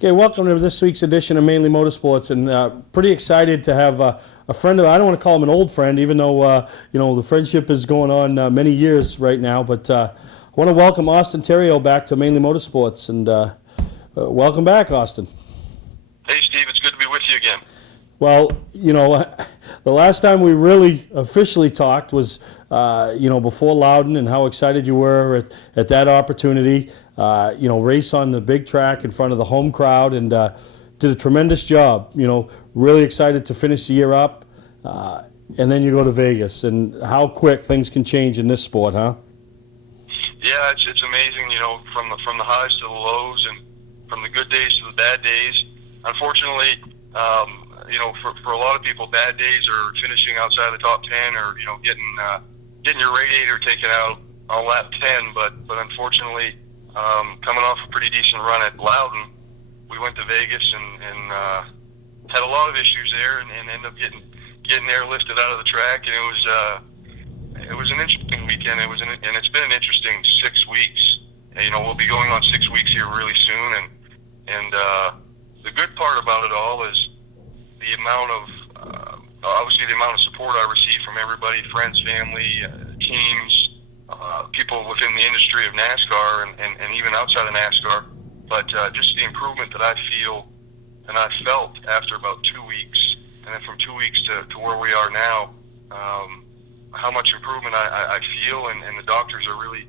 Okay, welcome to this week's edition of Mainly Motorsports, and pretty excited to have a friend of, I don't want to call him an old friend, even though the friendship is going on many years right now, but I want to welcome Austin Theriault back to Mainly Motorsports, and welcome back, Austin. Hey, Steve, it's good to be with you again. Well, the last time we really officially talked was, before Loudon, and how excited you were at that opportunity. Race on the big track in front of the home crowd, and did a tremendous job. Really excited to finish the year up, and then you go to Vegas, and how quick things can change in this sport, huh? Yeah, it's amazing. From the highs to the lows, and from the good days to the bad days. Unfortunately, for a lot of people, bad days are finishing outside the top 10, or getting your radiator taken out on lap 10. But unfortunately, coming off a pretty decent run at Loudon, we went to Vegas and had a lot of issues there, and ended up getting airlifted out of the track. And it was an interesting weekend. And it's been an interesting 6 weeks. We'll be going on 6 weeks here really soon, and the good part about it all is the amount of obviously the amount of support I receive from everybody, friends, family, teams, people within the industry of NASCAR and even outside of NASCAR. But just the improvement that I feel and I felt after about 2 weeks, and then from 2 weeks to where we are now, how much improvement I feel, and the doctors are really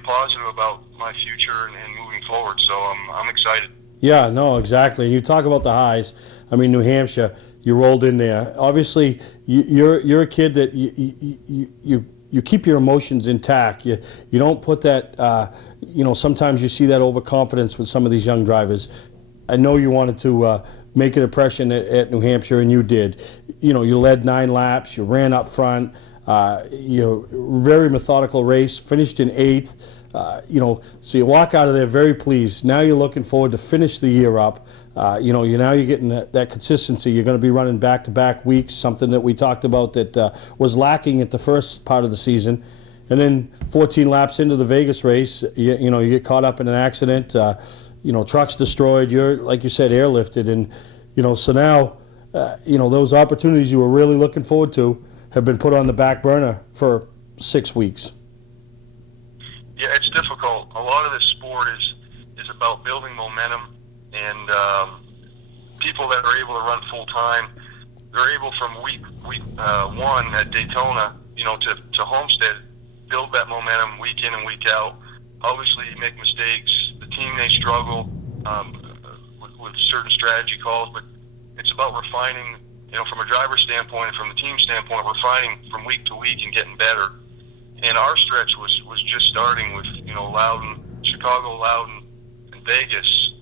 positive about my future and moving forward. So I'm excited. Yeah, no, exactly. You talk about the highs. I mean, New Hampshire, you rolled in there. Obviously, you're a kid that you keep your emotions intact. You don't put that. Sometimes you see that overconfidence with some of these young drivers. I know you wanted to make an impression at New Hampshire, and you did. You led 9 laps. You ran up front. Very methodical race. Finished in 8th. So you walk out of there very pleased. Now you're looking forward to finish the year up. Now you're getting that consistency. You're going to be running back-to-back weeks, something that we talked about that was lacking at the first part of the season. And then 14 laps into the Vegas race, you get caught up in an accident. Truck's destroyed. You're, like you said, airlifted. And, so now, those opportunities you were really looking forward to have been put on the back burner for 6 weeks. Yeah, it's difficult. A lot of this sport is about building momentum, and people that are able to run full time, they're able from week 1 at Daytona, to Homestead, build that momentum week in and week out. Obviously, you make mistakes. The team may struggle with certain strategy calls, but it's about refining. From a driver standpoint and from the team standpoint, refining from week to week and getting better. And our stretch was just starting with Loudon, Chicago, Loudon, and Vegas,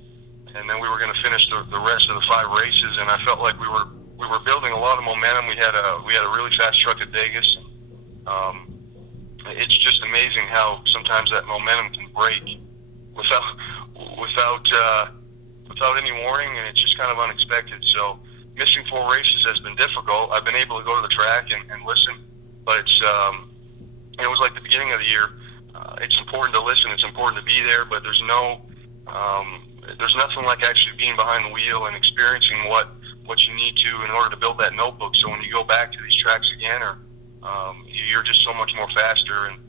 and then we were going to finish the rest of the 5 races. And I felt like we were building a lot of momentum. We had a really fast truck at Vegas. It's just amazing how sometimes that momentum can break without any warning, and it's just kind of unexpected. So missing 4 races has been difficult. I've been able to go to the track and listen, but it was like the beginning of the year. It's important to listen. It's important to be there, but there's nothing like actually being behind the wheel and experiencing what you need to in order to build that notebook. So when you go back to these tracks again, you're just so much more faster, and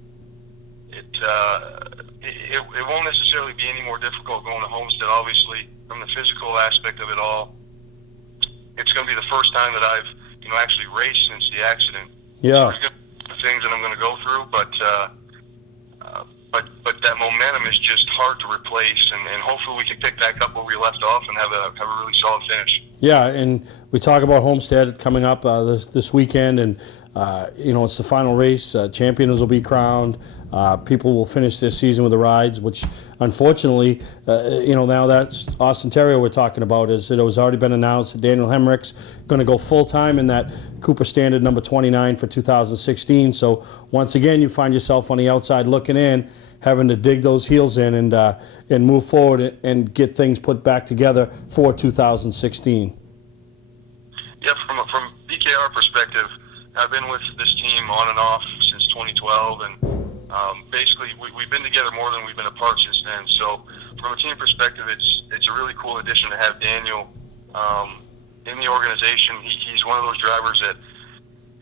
it won't necessarily be any more difficult going to Homestead. Obviously, from the physical aspect of it all, it's going to be the first time that I've actually raced since the accident. Yeah. So things that I'm going to go through, but that momentum is just hard to replace, and hopefully we can pick back up where we left off and have a really solid finish. Yeah, and we talk about Homestead coming up this weekend, and it's the final race. Champions will be crowned. People will finish their season with the rides, which unfortunately, now that's Austin Theriault we're talking about. It was already been announced that Daniel Hemrick's going to go full-time in that Cooper Standard number 29 for 2016. So once again, you find yourself on the outside looking in, having to dig those heels in and move forward and get things put back together for 2016. Yeah, from BKR perspective, I've been with this team on and off since 2012, and basically we've been together more than we've been apart since then. So from a team perspective, it's a really cool addition to have Daniel in the organization. He's one of those drivers that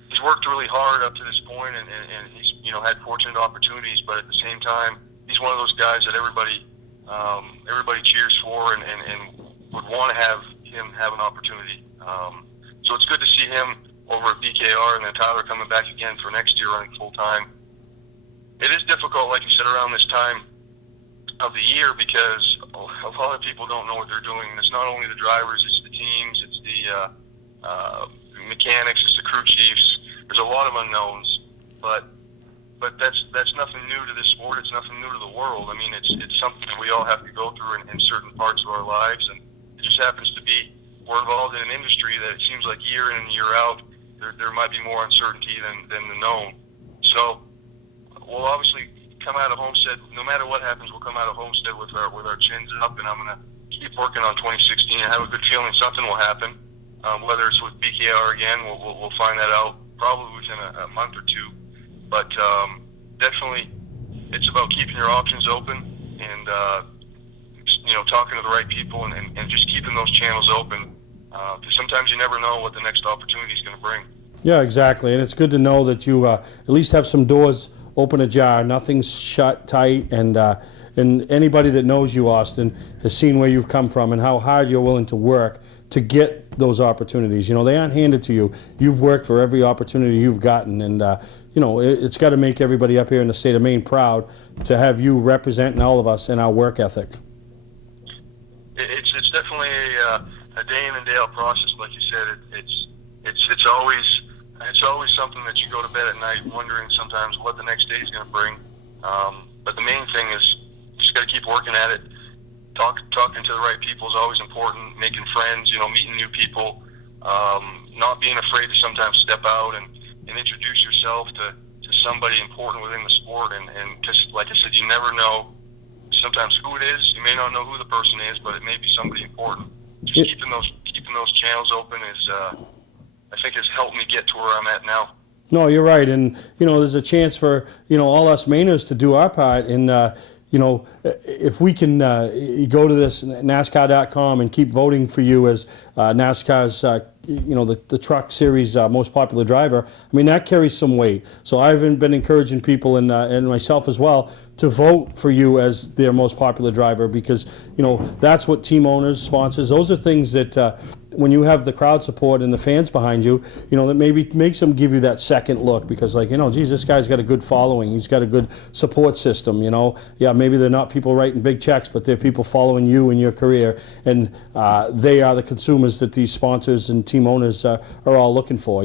he's worked really hard up to this point, and he's had fortunate opportunities, but at the same time, he's one of those guys that everybody cheers for and would want to have him have an opportunity. So it's good to see him over at BKR, and then Tyler coming back again for next year running full time. It is difficult, like you said, around this time of the year because a lot of people don't know what they're doing. It's not only the drivers, it's the teams, it's the mechanics, it's the crew chiefs. There's a lot of unknowns, but that's nothing new to this sport. It's nothing new to the world. I mean, it's something that we all have to go through in certain parts of our lives, and it just happens to be we're involved in an industry that it seems like year in and year out there might be more uncertainty than the known. So we'll obviously come out of Homestead. No matter what happens, we'll come out of Homestead with our chins up, and I'm going to keep working on 2016. I have a good feeling something will happen. Whether it's with BKR again, we'll find that out probably within a month or two. But definitely, it's about keeping your options open and talking to the right people and just keeping those channels open. Because sometimes you never know what the next opportunity is going to bring. Yeah, exactly, and it's good to know that you at least have some doors open ajar. Nothing's shut tight, and anybody that knows you, Austin, has seen where you've come from and how hard you're willing to work to get those opportunities. They aren't handed to you. You've worked for every opportunity you've gotten, and it's got to make everybody up here in the state of Maine proud to have you representing all of us in our work ethic. It's definitely a day in and day out process, like you said. It's always something that you go to bed at night wondering sometimes what the next day is going to bring. But the main thing is you just got to keep working at it. Talking to the right people is always important. Making friends, meeting new people, not being afraid to sometimes step out and introduce yourself to somebody important within the sport. And just like I said, you never know sometimes who it is. You may not know who the person is, but it may be somebody important. Just keeping those channels open is, I think, has helped me get to where I'm at now. No, you're right, and there's a chance for all us Mainers to do our part, and if we can go to this NASCAR.com and keep voting for you as NASCAR's the truck series most popular driver. I mean, that carries some weight. So I've been encouraging people and myself as well to vote for you as their most popular driver, because that's what team owners, sponsors, those are things that when you have the crowd support and the fans behind you, that maybe makes them give you that second look, because geez, this guy's got a good following, he's got a good support system. Yeah, maybe they're not people writing big checks, but they're people following you in your career, and they are the consumers that these sponsors and team owners are all looking for.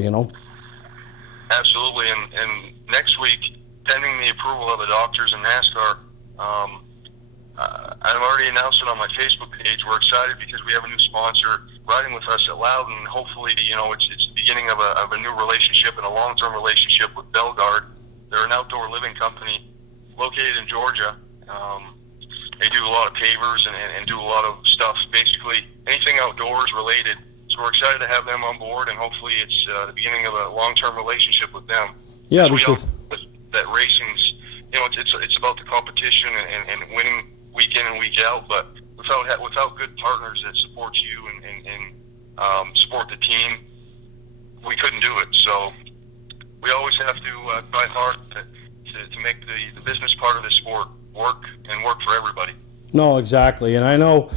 Absolutely, and next week, pending the approval of the doctors in NASCAR, I've already announced it on my Facebook page. We're excited because we have a new sponsor riding with us at Loudon. Hopefully, it's the beginning of a new relationship and a long-term relationship with Belgard. They're an outdoor living company located in Georgia. They do a lot of pavers and do a lot of stuff, basically anything outdoors related. So we're excited to have them on board, and hopefully it's the beginning of a long-term relationship with them. Yeah, because that racing's, it's about the competition and winning week in and week out, but without good partners that support you and support the team, we couldn't do it. So we always have to try hard to make the business part of this sport work for everybody. No, exactly, and I know,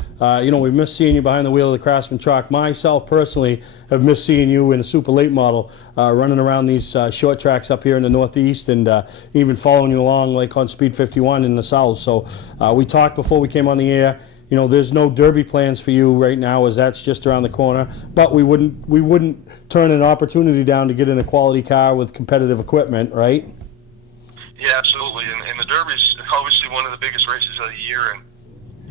we've missed seeing you behind the wheel of the Craftsman truck. Myself, personally, have missed seeing you in a super late model, running around these short tracks up here in the Northeast, and even following you along like on Speed 51 in the South. So we talked before we came on the air. There's no Derby plans for you right now, as that's just around the corner. But we wouldn't turn an opportunity down to get in a quality car with competitive equipment, right? Yeah, absolutely. And the Derby's obviously one of the biggest races of the year, and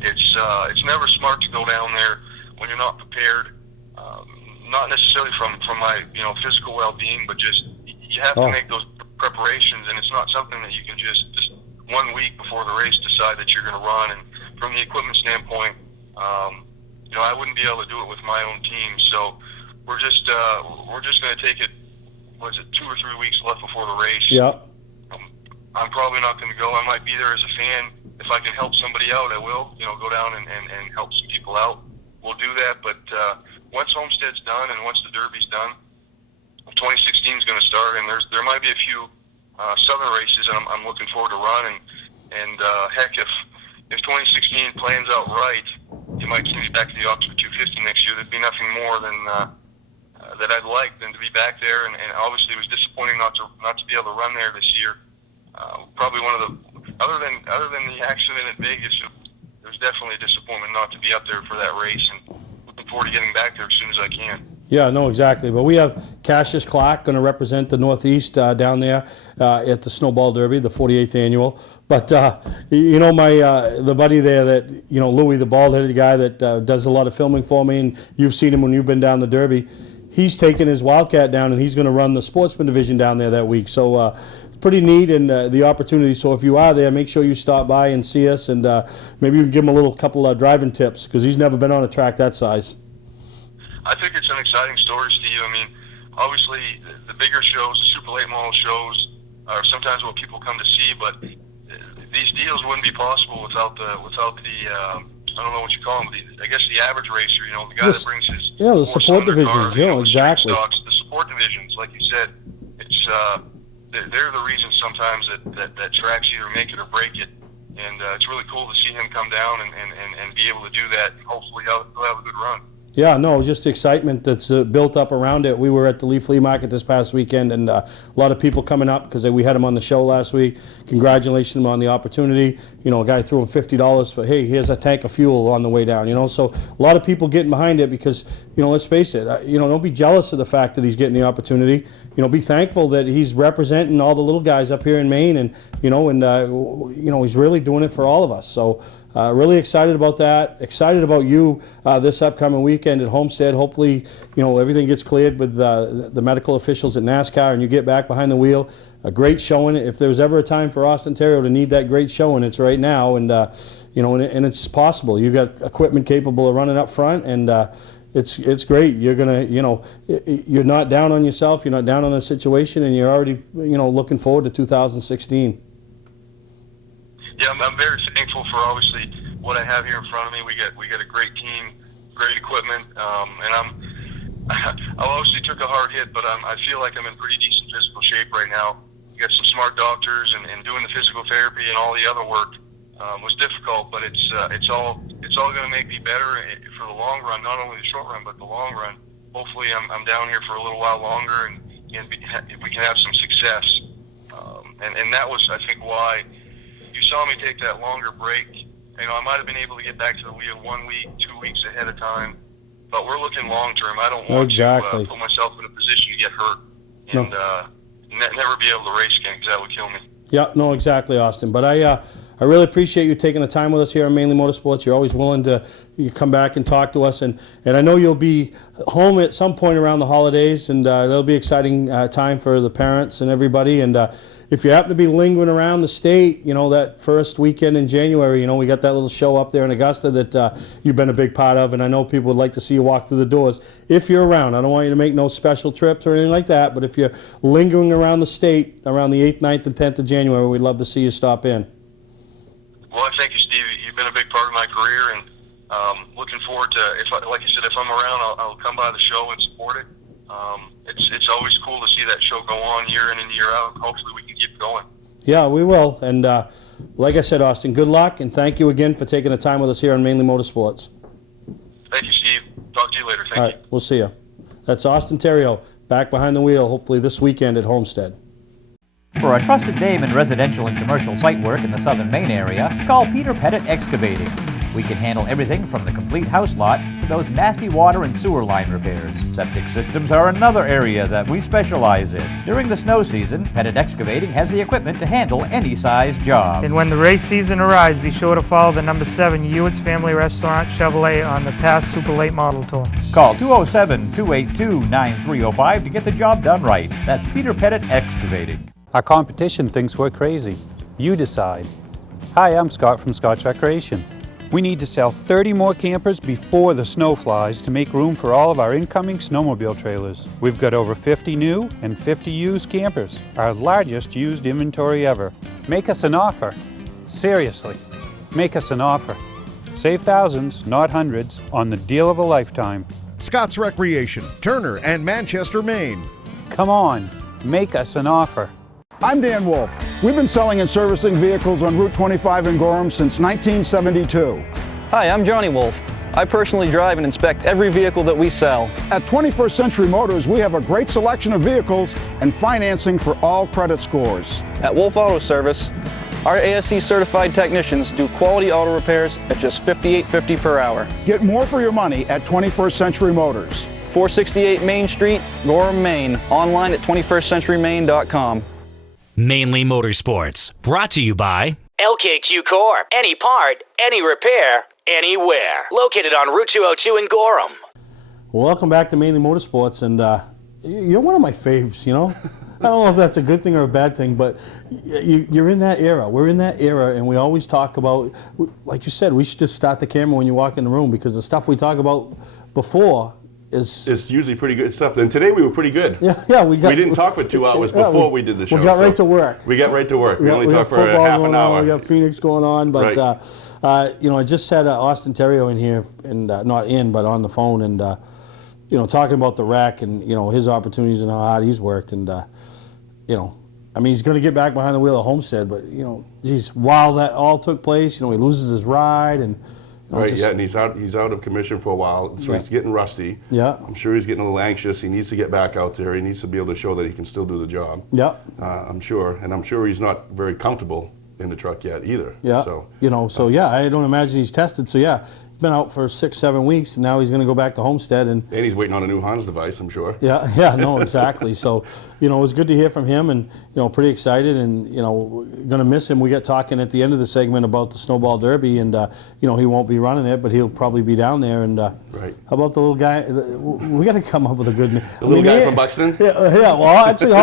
it's never smart to go down there when you're not prepared. Not necessarily from my physical well-being, but just you have to make those preparations, and it's not something that you can just 1 week before the race decide that you're going to run. And from the equipment standpoint, I wouldn't be able to do it with my own team. So we're just going to take it. Was it 2 or 3 weeks left before the race? Yeah. I'm probably not going to go. I might be there as a fan. If I can help somebody out, I will. Go down and help some people out. We'll do that. But once Homestead's done and once the Derby's done, 2016 is going to start, and there might be a few southern races that I'm looking forward to run. And heck, if 2016 plans out right, you might see me back at the Oxford 250 next year. There'd be nothing more than that I'd like than to be back there. And obviously, it was disappointing not to be able to run there this year. Probably one of the other than the accident at Vegas, there's definitely a disappointment not to be up there for that race. And looking forward to getting back there as soon as I can. Yeah, no, exactly. But we have Cassius Clark going to represent the Northeast down there at the Snowball Derby, the 48th annual. But the buddy there that Louis, the bald-headed guy that does a lot of filming for me, and you've seen him when you've been down the Derby. He's taking his Wildcat down, and he's going to run the Sportsman division down there that week. So pretty neat, and the opportunity. So if you are there, make sure you stop by and see us, and maybe you can give him a couple of driving tips, because he's never been on a track that size. I think it's an exciting story, Steve. I mean, obviously, the bigger shows, the super late model shows, are sometimes what people come to see, but these deals wouldn't be possible without the I don't know what you call them, I guess the average racer, the guy that brings his the support divisions, cars, exactly. Stocks, the support divisions, like you said, it's they're the reason sometimes that tracks either make it or break it, and it's really cool to see him come down and be able to do that. And hopefully he'll have a good run. Yeah, no, just excitement that's built up around it. We were at the Lee Flea Market this past weekend, and a lot of people coming up because we had him on the show last week. Congratulations on the opportunity. A guy threw him $50 for, hey, here's a tank of fuel on the way down. So a lot of people getting behind it because, let's face it, don't be jealous of the fact that he's getting the opportunity. Be thankful that he's representing all the little guys up here in Maine, and he's really doing it for all of us. So. Really excited about that. Excited about you this upcoming weekend at Homestead. Hopefully, everything gets cleared with the medical officials at NASCAR and you get back behind the wheel. A great showing. If there's ever a time for Austin, Ontario to need that great showing, it's right now. And and it's possible. You've got equipment capable of running up front, and it's great. You're gonna, you're not down on yourself. You're not down on the situation, and you're already, looking forward to 2016. Yeah, I'm very thankful for obviously what I have here in front of me. We got a great team, great equipment, and I obviously took a hard hit, but I feel like I'm in pretty decent physical shape right now. We got some smart doctors, and doing the physical therapy and all the other work was difficult, but it's all going to make me better for the long run, not only the short run but the long run. Hopefully, I'm down here for a little while longer, and we can have some success. And that was, I think, why you saw me take that longer break. I might have been able to get back to the wheel 1 week, 2 weeks ahead of time, but we're looking long term. I don't want to put myself in a position to get hurt and never be able to race again, because that would kill me. Yeah, no, exactly, Austin. But I really appreciate you taking the time with us here on Mainly Motorsports. You're always willing to come back and talk to us, and I know you'll be home at some point around the holidays, and that'll be an exciting time for the parents and everybody. And if you happen to be lingering around the state, that first weekend in January, we got that little show up there in Augusta that you've been a big part of, and I know people would like to see you walk through the doors. If you're around, I don't want you to make no special trips or anything like that, but if you're lingering around the state around the 8th, 9th, and 10th of January, we'd love to see you stop in. Well, thank you, Steve. You've been a big part of my career, and looking forward to, like you said, if I'm around, I'll come by the show and support it. It's always cool to see that show go on year in and year out. Hopefully we can keep it going. Yeah, we will. And like I said, Austin, good luck, and thank you again for taking the time with us here on Mainly Motorsports. Thank you, Steve. Talk to you later. Thank you. All right, we'll see you. That's Austin Terrio, back behind the wheel, hopefully this weekend at Homestead. For a trusted name in residential and commercial site work in the southern Maine area, call Peter Pettit Excavating. We can handle everything from the complete house lot to those nasty water and sewer line repairs. Septic systems are another area that we specialize in. During the snow season, Pettit Excavating has the equipment to handle any size job. And when the race season arrives, be sure to follow the number 7 Ewart's Family Restaurant Chevrolet on the past Super Late Model Tour. Call 207-282-9305 to get the job done right. That's Peter Pettit Excavating. Our competition thinks we're crazy. You decide. Hi, I'm Scott from Scotch Recreation. We need to sell 30 more campers before the snow flies to make room for all of our incoming snowmobile trailers. We've got over 50 new and 50 used campers, our largest used inventory ever. Make us an offer. Seriously, make us an offer. Save thousands, not hundreds, on the deal of a lifetime. Scott's Recreation, Turner and Manchester, Maine. Come on, make us an offer. I'm Dan Wolf. We've been selling and servicing vehicles on Route 25 in Gorham since 1972. Hi, I'm Johnny Wolf. I personally drive and inspect every vehicle that we sell. At 21st Century Motors, we have a great selection of vehicles and financing for all credit scores. At Wolf Auto Service, our ASE certified technicians do quality auto repairs at just $58.50 per hour. Get more for your money at 21st Century Motors. 468 Main Street, Gorham, Maine. Online at 21stcenturymaine.com. Mainly Motorsports, brought to you by LKQ Core. Any part, any repair, anywhere. Located on Route 202 in Gorham. Well, welcome back to Mainly Motorsports, and you're one of my faves, you know? I don't know if that's a good thing or a bad thing, but you're in that era. We're in that era, and we always talk about, like you said, we should just start the camera when you walk in the room, because the stuff we talk about before it's usually pretty good stuff. And today we were pretty good. Yeah, we didn't talk for 2 hours before we did the show. We got right to work. We got right to work. We only talked for football half an hour. We got Phoenix going on, but right. you know, I just had Austin Terrio in here, and not in, but on the phone, and you know, talking about the wreck and you know his opportunities and how hard he's worked, and you know, I mean, he's going to get back behind the wheel of Homestead, but you know, geez, while that all took place, you know, he loses his ride and. Right, yeah, and he's out of commission for a while, so he's getting rusty. Yeah. I'm sure he's getting a little anxious. He needs to get back out there. He needs to be able to show that he can still do the job. Yeah. I'm sure, and I'm sure he's not very comfortable in the truck yet either. Yeah. So you know, so yeah, I don't imagine he's tested. So yeah, he's been out for 6-7 weeks, and now he's going to go back to Homestead, and he's waiting on a new Hans device, I'm sure. Yeah, no, exactly. So, you know, it was good to hear from him, and you know, pretty excited, and you know, going to miss him. We got talking at the end of the segment about the Snowball Derby, and you know, he won't be running it, but he'll probably be down there. And right. How about the little guy? We got to come up with a good name. The little guy from Buxton. Yeah. Well, actually,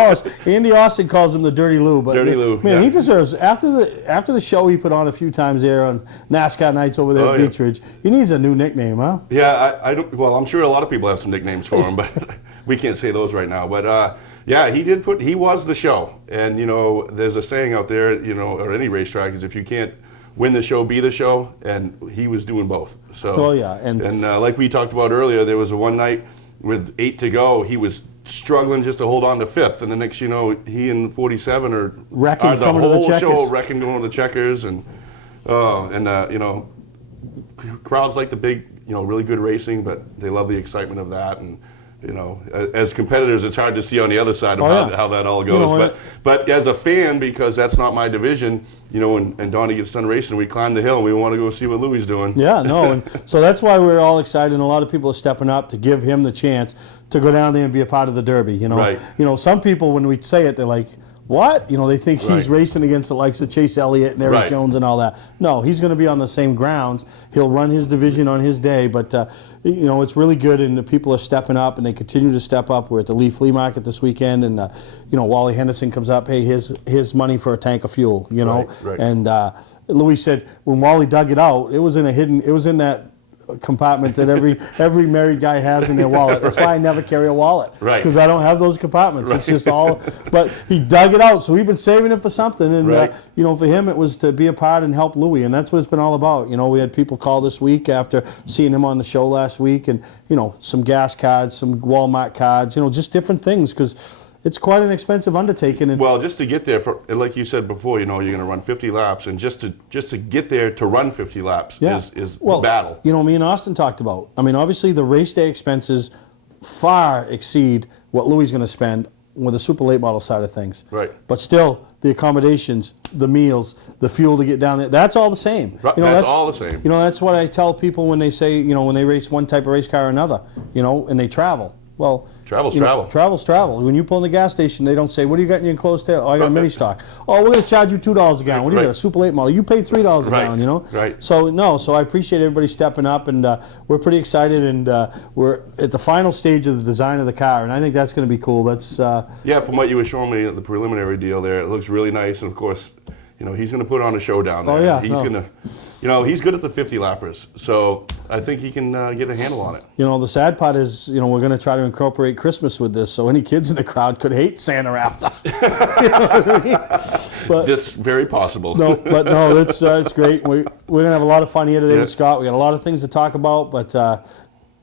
Andy Austin calls him the Dirty Lou, but Dirty Lou. Man, he deserves after the show he put on a few times there on NASCAR nights over there at Beach Ridge. He needs a new nickname, huh? Yeah, I don't. Well, I'm sure a lot of people have some nicknames for him, but we can't say those right now. But yeah, he was the show, and you know, there's a saying out there, you know, or any racetrack is if you can't win the show, be the show, and he was doing both. So. Well, yeah, and like we talked about earlier, there was a one night with 8 to go, he was struggling just to hold on to 5th, and the next, you know, he and 47 are wrecking, the coming whole to the checkers. show wrecking, going to the checkers, and you know, crowds like the big, you know, really good racing, but they love the excitement of that, and you know, as competitors, it's hard to see on the other side of how that all goes. You know, but as a fan, because that's not my division, you know, and Donnie gets done racing, we climb the hill, and we want to go see what Louie's doing. Yeah, no, and so that's why we're all excited, and a lot of people are stepping up to give him the chance to go down there and be a part of the Derby. You know, Right. You know, some people when we say it, they're like, what? You know, they think he's Right. racing against the likes of Chase Elliott and Eric Right. Jones and all that. No, he's going to be on the same grounds. He'll run his division on his day, but you know, it's really good, and the people are stepping up, and they continue to step up. We're at the Lee Flea Market this weekend, and you know, Wally Henderson comes up, hey, here's money for a tank of fuel, you know, Right. and Louis said when Wally dug it out, it was in that compartment that every married guy has in their wallet. That's why I never carry a wallet, Right. because I don't have those compartments. Right. It's just all. But he dug it out, so we've been saving it for something. And Right. you know, for him, it was to be a part and help Louis, and that's what it's been all about. You know, we had people call this week after seeing him on the show last week, and you know, some gas cards, some Walmart cards, you know, just different things, because it's quite an expensive undertaking. And Well, just to get there, like you said before, you know, you're going to run 50 laps, and just to get there to run 50 laps is the battle. You know, me and Austin talked about. I mean, obviously the race day expenses far exceed what Louis is going to spend with the super late model side of things. Right. But still, the accommodations, the meals, the fuel to get down there, that's all the same. Right, You know, that's all the same. You know, that's what I tell people when they say, you know, when they race one type of race car or another, you know, and they travel. Well, Travel's you know, travel. Travel's travel. When you pull in the gas station, they don't say, what do you got in your enclosed tail? Oh, I got a mini stock. Oh, we're going to charge you $2 a gallon. What do you Right. got, a super late model? You pay $3 a Right. gallon, you know? Right. So, no, so I appreciate everybody stepping up, and we're pretty excited, and we're at the final stage of the design of the car, and I think that's going to be cool. That's Yeah, from what you were showing me at the preliminary deal there, it looks really nice, and of course, you know, he's going to put on a show down there. Oh, yeah, He's no. going to, you know, he's good at the 50 lappers. So I think he can get a handle on it. You know, the sad part is, you know, we're going to try to incorporate Christmas with this, so any kids in the crowd could hate Santa after. You know what I mean? But This very possible. no, but no, it's great. We're going to have a lot of fun here today Yeah. with Scott. We got a lot of things to talk about, but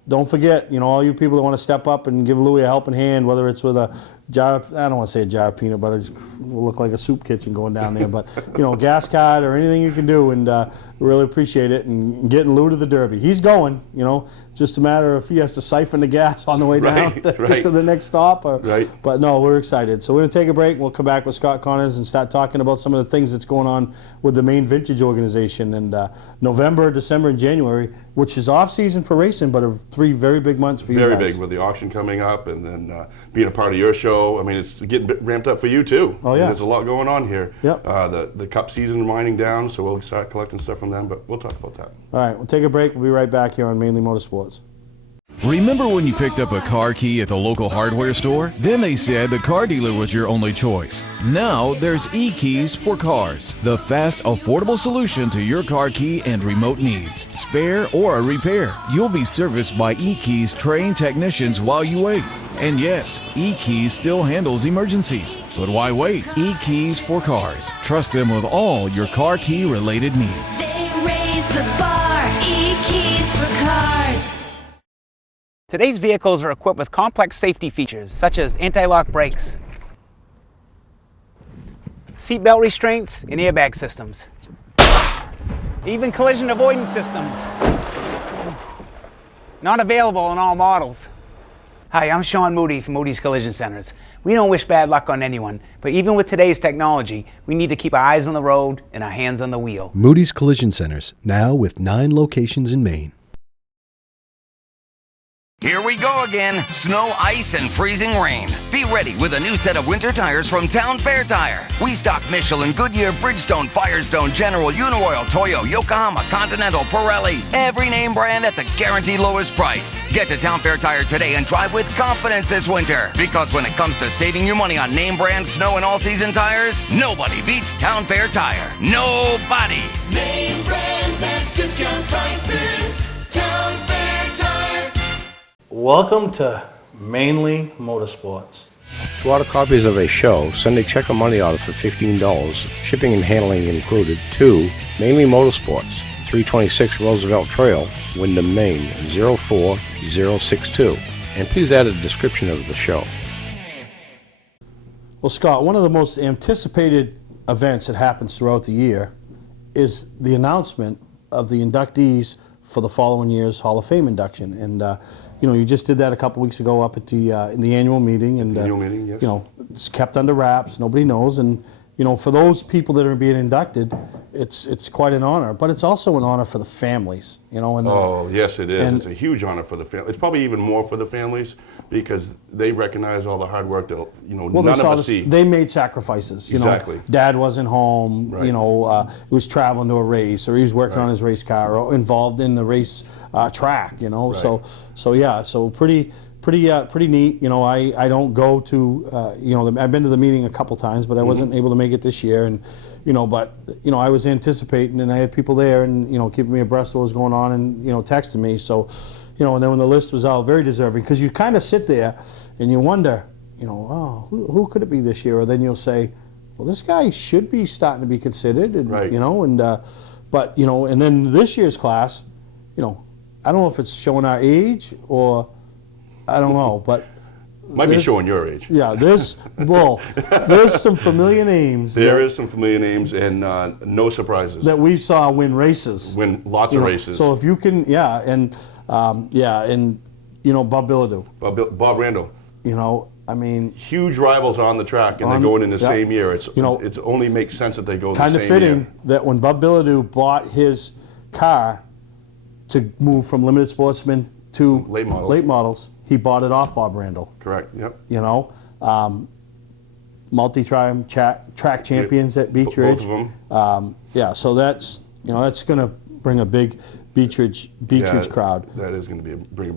don't forget, you know, all you people that want to step up and give Louie a helping hand, whether it's with a jar, I don't want to say a jar of peanut butter, it will look like a soup kitchen going down there, but, you know, gas card or anything you can do, and we really appreciate it, and getting Lou to the Derby. He's going, you know, just a matter of if he has to siphon the gas on the way down Right, to right. get to the next stop. Or, Right. But no, we're excited. So we're going to take a break. We'll come back with Scott Connors and start talking about some of the things that's going on with the Maine Vintage organization. And November, December, and January, which is off season for racing, but are 3 very big months for you Very guys. big with the auction coming up, and then being a part of your show. I mean, it's getting ramped up for you too. Oh, yeah. There's a lot going on here. Yep. The Cup season winding down, so we'll start collecting stuff from them. But we'll talk about that. All right, we'll take a break. We'll be right back here on Mainly Motorsports. Remember when you picked up a car key at the local hardware store? Then they said the car dealer was your only choice. Now there's e-keys for cars, the fast, affordable solution to your car key and remote needs, spare or a repair. You'll be serviced by e-keys trained technicians while you wait. And yes, e-keys still handles emergencies. But why wait? E-keys for cars. Trust them with all your car key related needs. They raise the bar. E-keys for cars. Today's vehicles are equipped with complex safety features such as anti-lock brakes, seatbelt restraints, and airbag systems. Even collision avoidance systems. Not available in all models. Hi, I'm Sean Moody from Moody's Collision Centers. We don't wish bad luck on anyone, but even with today's technology, we need to keep our eyes on the road and our hands on the wheel. Moody's Collision Centers, now with 9 locations in Maine. Here we go again. Snow, ice, and freezing rain. Be ready with a new set of winter tires from Town Fair Tire. We stock Michelin, Goodyear, Bridgestone, Firestone, General, Uniroyal, Toyo, Yokohama, Continental, Pirelli. Every name brand at the guaranteed lowest price. Get to Town Fair Tire today and drive with confidence this winter. Because when it comes to saving you money on name brand snow and all-season tires, nobody beats Town Fair Tire. Nobody. Name brands at discount prices. Town Fair Tire. Welcome to Mainly Motorsports. To order copies of a show, send a check or money order for $15, shipping and handling included, to Mainly Motorsports, 326 Roosevelt Trail, Windham, Maine, 04062. And please add a description of the show. Well, Scott, one of the most anticipated events that happens throughout the year is the announcement of the inductees for the following year's Hall of Fame induction. And you know, you just did that a couple weeks ago up at the in the annual meeting, and Annual meeting, yes. you know, it's kept under wraps. Nobody knows, and you know, for those people that are being inducted, it's quite an honor. But it's also an honor for the families. You know, and Oh, yes, it is. and- It's a huge honor for the family. It's probably even more for the families because they recognize all the hard work that, you know, well, none they of saw us this, see. they made sacrifices. You Exactly. know, Dad wasn't home. Right. You know, he was traveling to a race, or he was working Right. on his race car, or involved in the race track. You know, Right. so yeah, so pretty neat. You know, I don't go to you know, I've been to the meeting a couple times, but I wasn't able to make it this year, and you know, but you know, I was anticipating, and I had people there, and you know, keeping me abreast of what was going on, and you know, texting me. So, you know, and then when the list was out, very deserving, because you kind of sit there and you wonder, you know, oh, who could it be this year? Or then you'll say, well, this guy should be starting to be considered, and Right. you know, and but you know, and then this year's class, you know, I don't know if it's showing our age or I don't know, but Might be there's- showing your age. Yeah, there's some familiar names. There is some familiar names and no surprises. That we saw win races. Win lots You of know, races. So if you can, and you know, Bob Bilodeau. Bob Randall. You know, I mean, huge rivals on the track, and they're going in the yeah. same year. It's, You know, it's only makes sense that they go the kind same of fitting year. that when Bob Bilodeau bought his car to move from limited sportsman to Late models. he bought it off Bob Randall. Correct. Yep. You know, multi-time track champions at Beech Both Ridge. of them. Yeah, so that's, you know, that's going to bring a big Beech Ridge crowd. That is going to bring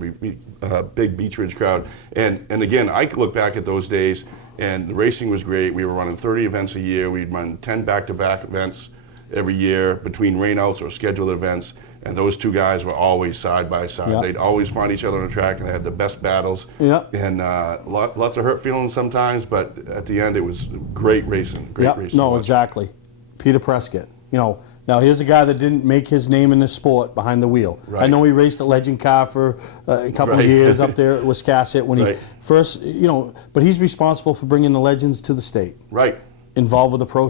a big Beech Ridge crowd. And again, I look back at those days, and the racing was great. We were running 30 events a year. We'd run 10 back-to-back events every year between rainouts or scheduled events, and those two guys were always side by side. Yep. They'd always find each other on the track, and they had the best battles. Yep. And lots of hurt feelings sometimes, but at the end it was great racing. Great Yep. racing. No, exactly. Peter Prescott. You know, now here's a guy that didn't make his name in the sport behind the wheel. Right. I know he raced a legend car for a couple Right. of years up there at Wiscasset when he Right. first, you know, but he's responsible for bringing the legends to the state. Right. Involved with the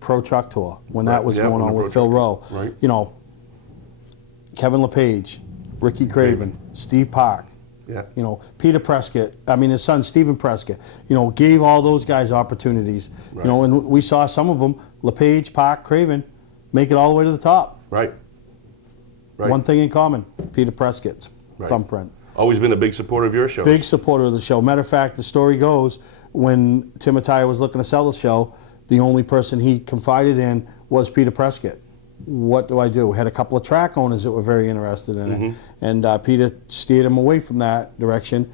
Pro Truck Tour when that Right. was Yeah, going when on the with Pro Phil Truck- Rowe. Right. You know, Kevin LePage, Ricky Craven, Steve Park. Yeah. You know, Peter Prescott, I mean his son Stephen Prescott, you know, gave all those guys opportunities. Right. You know, and we saw some of them, LePage, Park, Craven, make it all the way to the top. Right. Right. One thing in common, Peter Prescott's Right. thumbprint. Always been a big supporter of your shows. Big supporter of the show. Matter of fact, the story goes, when Tim Attaya was looking to sell the show, the only person he confided in was Peter Prescott. What do I do? Had a couple of track owners that were very interested in it. And Peter steered him away from that direction.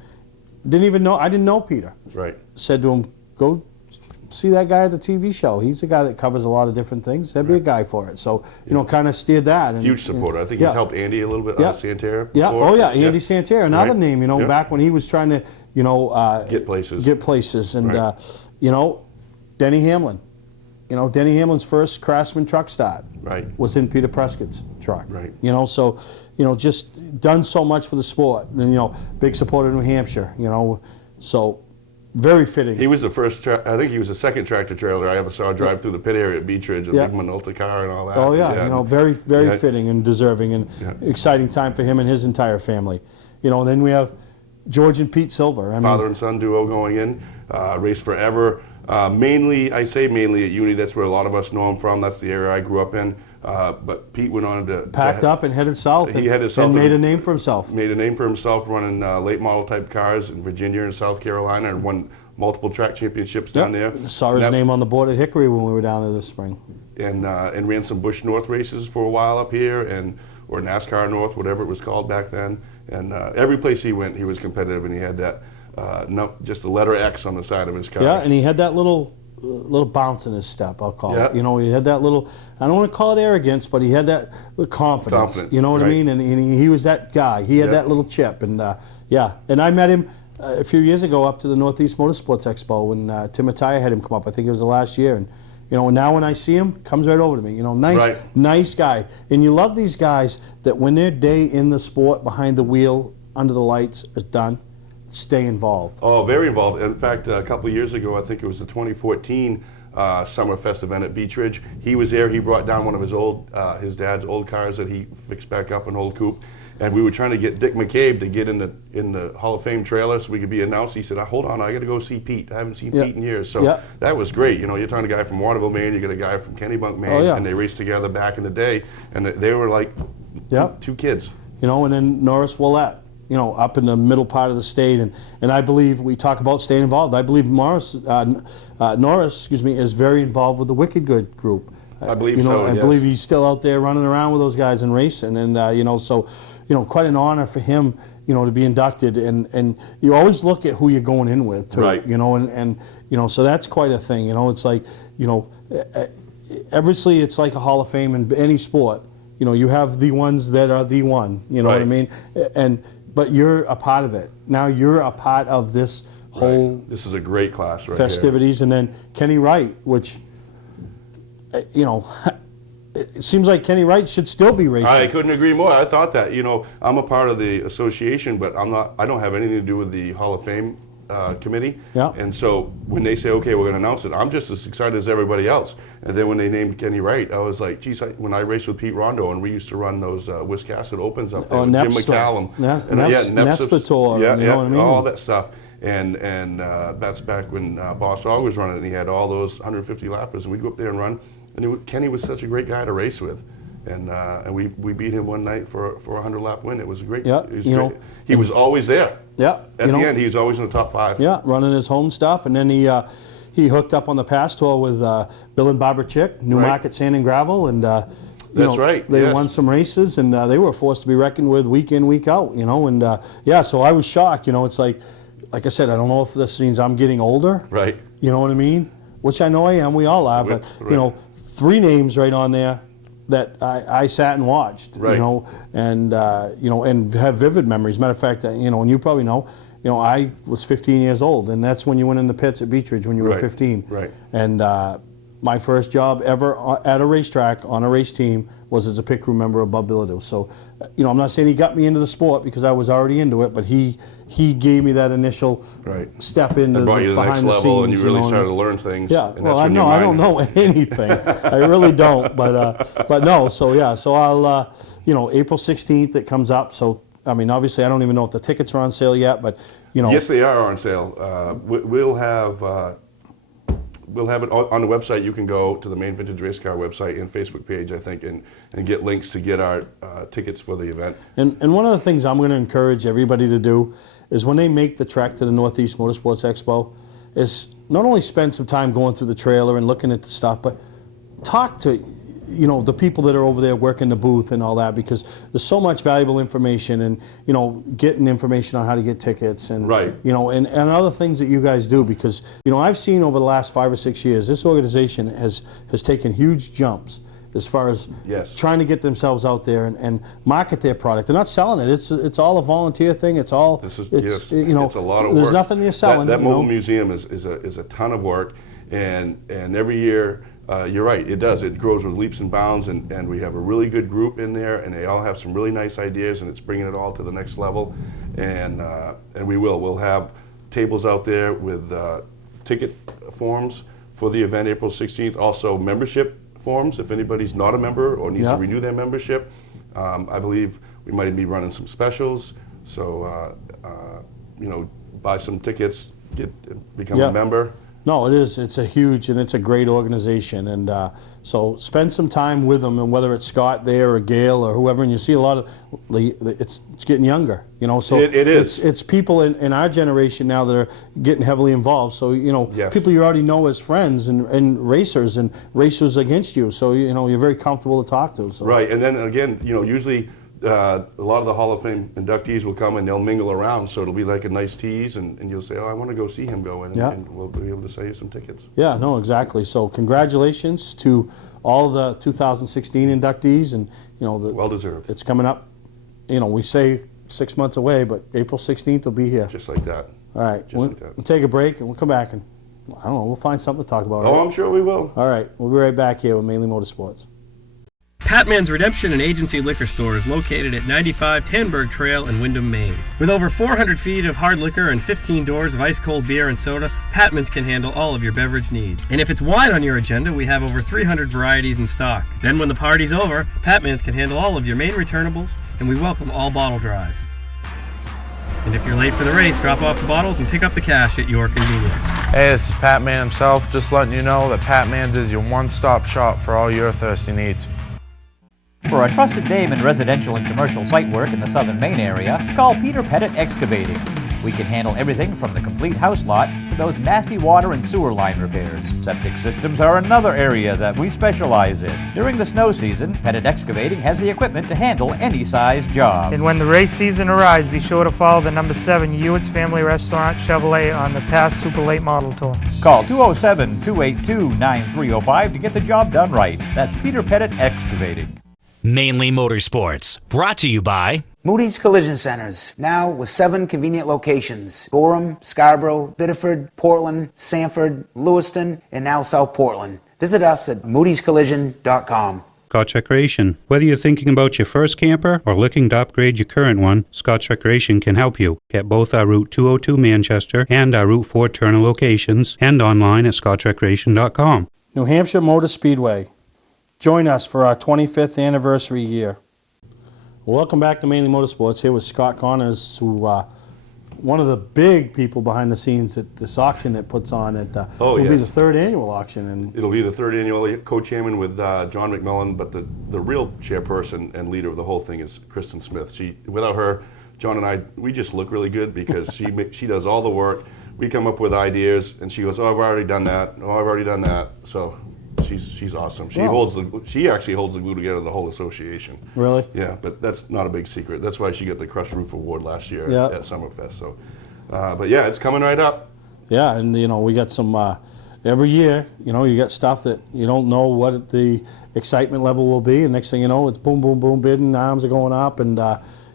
Didn't even know, I didn't know Peter. Right. Said to him, go see that guy at the TV show. He's the guy that covers a lot of different things. There'd be a guy for it. So, you know, kind of steered that. And, Huge supporter. I think yeah. he's helped Andy a little bit, Yeah. Santerre. Yeah. before. Oh, yeah. Andy Santerre, another Right. name, you know, Yeah. back when he was trying to, you know, Get places. Get places. And, Right. you know, Denny Hamlin. You know, Denny Hamlin's first Craftsman truck start Right. was in Peter Prescott's truck. Right. You know, so, you know, just done so much for the sport. And, you know, big supporter of New Hampshire, you know, so very fitting. He was the first, I think he was the second tractor trailer I ever saw drive through the pit area at Beach Ridge, a Yeah. big Minolta car and all that. Oh, yeah, you know, very, very Yeah. fitting and deserving and exciting time for him and his entire family. You know, then we have George and Pete Silver. I mean, Father and son duo going in, raced forever. Mainly, I say mainly at Uni, that's where a lot of us know him from. That's the area I grew up in. But Pete went on to... packed up and headed south. He headed south and made a name for himself. Made a name for himself running late model type cars in Virginia and South Carolina, and won multiple track championships down there. Saw his name on the board at Hickory when we were down there this spring. And ran some Busch North races for a while up here, or NASCAR North, whatever it was called back then. And every place he went, he was competitive, and he had that just a letter X on the side of his car. Yeah, and he had that little bounce in his step, I'll call Yeah. it. You know, he had that little, I don't want to call it arrogance, but he had that little confidence. You know what I right. mean? And he was that guy. He had Yeah. that little chip. And yeah, and I met him a few years ago up to the Northeast Motorsports Expo when Tim Attaya had him come up. I think it was the last year. And you know, now when I see him, comes right over to me. You know, nice guy. And you love these guys that when their day in the sport, behind the wheel, under the lights is done, stay involved. Oh, very involved. In fact, a couple of years ago, I think it was the 2014 Summerfest event at Beach Ridge. He was there. He brought down one of his dad's old cars that he fixed back up, an old coupe. And we were trying to get Dick McCabe to get in the Hall of Fame trailer so we could be announced. He said, "Hold on, I got to go see Pete. I haven't seen Pete in years." So that was great. You know, you're talking to a guy from Waterville, Maine. You got a guy from Kennebunk, Maine, and they raced together back in the day. And they were like two kids. You know, and then Norris Willett, you know, up in the middle part of the state, and I believe we talk about staying involved. I believe Norris, is very involved with the Wicked Good group. I believe you know, so. I yes. believe he's still out there running around with those guys and racing, and you know, so you know, quite an honor for him, you know, to be inducted. And you always look at who you're going in with, too. Right. You know, and you know, so that's quite a thing. You know, it's like, you know, obviously it's like a Hall of Fame in any sport. You know, you have the ones that are the one. You know what I mean? But you're a part of it. Now you're a part of this whole. This is a great class, right? Festivities, and then Kenny Wright, which, you know, it seems like Kenny Wright should still be racing. I couldn't agree more. I thought that. You know, I'm a part of the association, but I'm not. I don't have anything to do with the Hall of Fame committee. Yeah. And so when they say, okay, we're going to announce it, I'm just as excited as everybody else. And then when they named Kenny Wright, I was like, geez, when I raced with Pete Rondo, and we used to run those Wiscasset Opens up there with Jim McCallum. Nespator, yeah, you know what I mean? all that stuff. And that's back when Boss Hogg was running, and he had all those 150 lappers, and we'd go up there and run. And Kenny was such a great guy to race with. And we beat him one night for a 100-lap win. It was great. Yeah, it was you great. know, he was always there. Yeah. At the end, he was always in the top 5. Yeah, running his home stuff, and then he hooked up on the pass tour with Bill and Barbara Chick, Newmarket Sand and Gravel, and That's right. They won some races, and they were forced to be reckoned with week in, week out. You know, and yeah, so I was shocked. You know, it's like I said, I don't know if this means I'm getting older. Right. You know what I mean? Which I know I am. We all are. But you know, 3 names right on there that I sat and watched. Right. You know, and you know, and have vivid memories. Matter of fact, you know, and you probably know. You know, I was 15 years old, and that's when you went in the pits at Beach Ridge when you were 15. Right. And my first job ever at a racetrack on a race team was as a pit crew member of Bub Bilodeau. So, you know, I'm not saying he got me into the sport because I was already into it, but he gave me that initial step into brought you to the next level, and you really know, started to learn things. Yeah, and well, I don't know anything. I really don't, but no. So yeah, so I'll you know, April 16th it comes up. So I mean, obviously, I don't even know if the tickets are on sale yet, but you know. Yes, they are on sale. We'll have it on the website. You can go to the Maine Vintage Race Car website and Facebook page, I think, and get links to get our tickets for the event. And one of the things I'm going to encourage everybody to do is when they make the trek to the Northeast Motorsports Expo, is not only spend some time going through the trailer and looking at the stuff, but talk to, you know, the people that are over there working the booth and all that, because there's so much valuable information, and you know, getting information on how to get tickets, and you know, and other things that you guys do, because you know, I've seen over the last 5 or 6 years this organization has taken huge jumps as far as trying to get themselves out there and market their product. They're not selling it. It's all a volunteer thing. It's all you know, it's a lot of there's work. nothing you're selling. That mobile know? museum is a ton of work, and every year. You're right, it does. It grows with leaps and bounds, and we have a really good group in there, and they all have some really nice ideas, and it's bringing it all to the next level. And we'll have tables out there with ticket forms for the event April 16th, also membership forms if anybody's not a member or needs to renew their membership. I believe we might be running some specials, so you know, buy some tickets, become a member. No, it is. It's a huge and it's a great organization, and so spend some time with them. And whether it's Scott there or Gail or whoever, and you see a lot of it's getting younger, you know. So it is. It's people in our generation now that are getting heavily involved. So you know, people you already know as friends and racers against you. So you know, you're very comfortable to talk to. So. Right, and then again, you know, usually. A lot of the Hall of Fame inductees will come and they'll mingle around, so it'll be like a nice tease, and you'll say, oh, I want to go see him go, and we'll be able to sell you some tickets. Yeah, no, exactly. So congratulations to all the 2016 inductees, and you know, well deserved. It's coming up. You know, we say 6 months away, but April 16th will be here. Just like that. All right, we'll take a break and we'll come back, and I don't know, we'll find something to talk about. Oh, right? I'm sure we will. All right, we'll be right back here with Mainely Motorsports. Patman's Redemption and Agency Liquor Store is located at 95 Tanberg Trail in Windham, Maine. With over 400 feet of hard liquor and 15 doors of ice-cold beer and soda, Patman's can handle all of your beverage needs. And if it's wine on your agenda, we have over 300 varieties in stock. Then when the party's over, Patman's can handle all of your Maine returnables, and we welcome all bottle drives. And if you're late for the race, drop off the bottles and pick up the cash at your convenience. Hey, this is Pat Man himself, just letting you know that Pat Man's is your one-stop shop for all your thirsty needs. For a trusted name in residential and commercial site work in the southern Maine area, call Peter Pettit Excavating. We can handle everything from the complete house lot to those nasty water and sewer line repairs. Septic systems are another area that we specialize in. During the snow season, Pettit Excavating has the equipment to handle any size job. And when the race season arrives, be sure to follow the number 7 Ewart's Family Restaurant Chevrolet on the past Super Late Model Tour. Call 207-282-9305 to get the job done right. That's Peter Pettit Excavating. Mainly Motorsports, brought to you by Moody's Collision Centers, now with 7 convenient locations: Gorham, Scarborough, Biddeford, Portland, Sanford, Lewiston, and now South Portland. Visit us at moodyscollision.com. Scotch Recreation. Whether you're thinking about your first camper or looking to upgrade your current one, Scotch Recreation can help you. Get both our Route 202 Manchester and our Route 4 Turner locations, and online at scotchrecreation.com. New Hampshire Motor Speedway. Join us for our 25th anniversary year. Welcome back to Mainly Motorsports. Here with Scott Connors, who one of the big people behind the scenes at this auction that puts on at will be the 3rd annual auction. And it'll be the 3rd annual, co-chairman with John McMillan, but the real chairperson and leader of the whole thing is Kristen Smith. Without her, John and I, we just look really good because she does all the work. We come up with ideas, and she goes, "Oh, I've already done that. Oh, I've already done that." So. She's awesome. She actually holds the glue together the whole association. Really? Yeah, but that's not a big secret. That's why she got the Crushed Roof Award last year at Summerfest. So, but yeah, it's coming right up. Yeah, and you know, we got some every year. You know, you got stuff that you don't know what the excitement level will be, and next thing you know, it's boom, boom, boom, bidding, arms are going up, and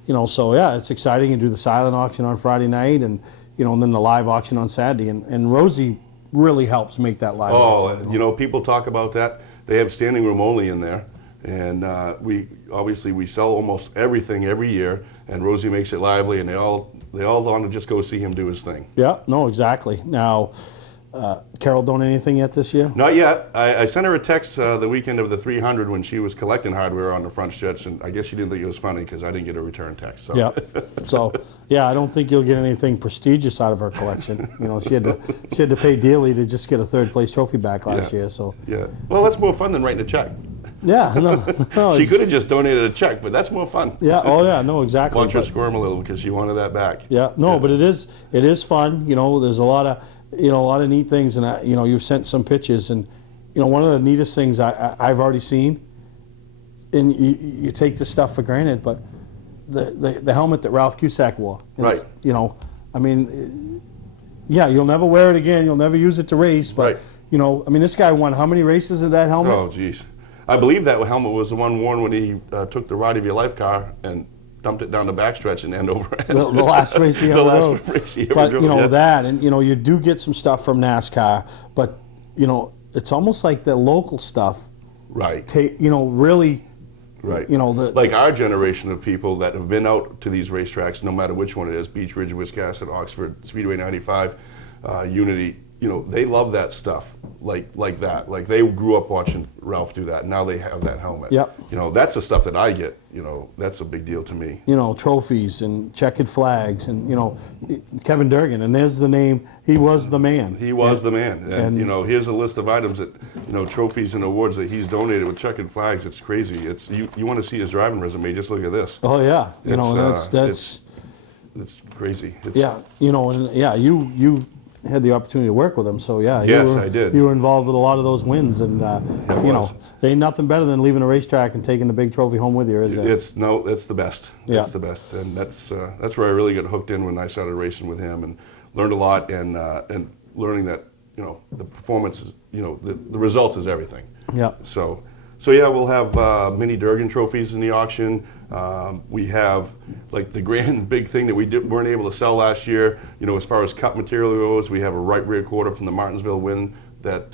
you know, so yeah, it's exciting. You do the silent auction on Friday night, and you know, and then the live auction on Saturday, and Rosie really helps make that live auction. You know, people talk about that. They have standing room only in there, and we sell almost everything every year, and Rosie makes it lively, and they all want to just go see him do his thing. Yeah, no, exactly. Now, Carol done anything yet this year? Not yet. I sent her a text the weekend of the 300 when she was collecting hardware on the front stretch, and I guess she didn't think it was funny because I didn't get a return text. So. Yeah. So, yeah, I don't think you'll get anything prestigious out of her collection. You know, she had to pay dearly to just get a third place trophy back last year. So. Yeah. Well, that's more fun than writing a check. Yeah. No, she could have just donated a check, but that's more fun. Yeah. Oh, yeah. No, exactly. Watch her squirm a little because she wanted that back. Yeah. No, but it is fun. You know, there's a lot of neat things, and you know, you've sent some pictures, and you know, one of the neatest things I've already seen, and you take this stuff for granted, but the helmet that Ralph Cusack wore, right? You know, I mean, yeah, you'll never wear it again, you'll never use it to race, but you know, I mean, this guy won how many races in that helmet? Oh, geez, I believe that helmet was the one worn when he took the ride of your life car and dumped it down the backstretch and end over end. The last race he ever rode. Race he ever but drove, you know yeah. that, and you know, you do get some stuff from NASCAR, but you know, it's almost like the local stuff. Right. You know, really. Right. You know, like our generation of people that have been out to these racetracks, no matter which one it is, Beach Ridge, Wisconsin, Oxford, Speedway 95, Unity. You know, they love that stuff like that. Like they grew up watching Ralph do that. Now they have that helmet. Yep. You know, that's the stuff that I get. You know, that's a big deal to me. You know, trophies and checkered flags, and you know, Kevin Durgan, and there's the name. He was the man. He was the man. And you know, here's a list of items that, you know, trophies and awards that he's donated with checkered flags. It's crazy. It's you want to see his driving resume? Just look at this. Oh yeah. You know, that's it's crazy. Yeah. You know, and yeah, you had the opportunity to work with him, so yeah. I did. You were involved with a lot of those wins, and you know, there ain't nothing better than leaving a racetrack and taking the big trophy home with you, is there? It's the best. Yeah. It's the best, and that's where I really got hooked in when I started racing with him, and learned a lot, and learning that, you know, the performance is, you know, the results is everything. Yeah. So yeah, we'll have mini Durgan trophies in the auction. We have like the grand big thing that we weren't able to sell last year. You know, as far as cup material goes, we have a right rear quarter from the Martinsville win that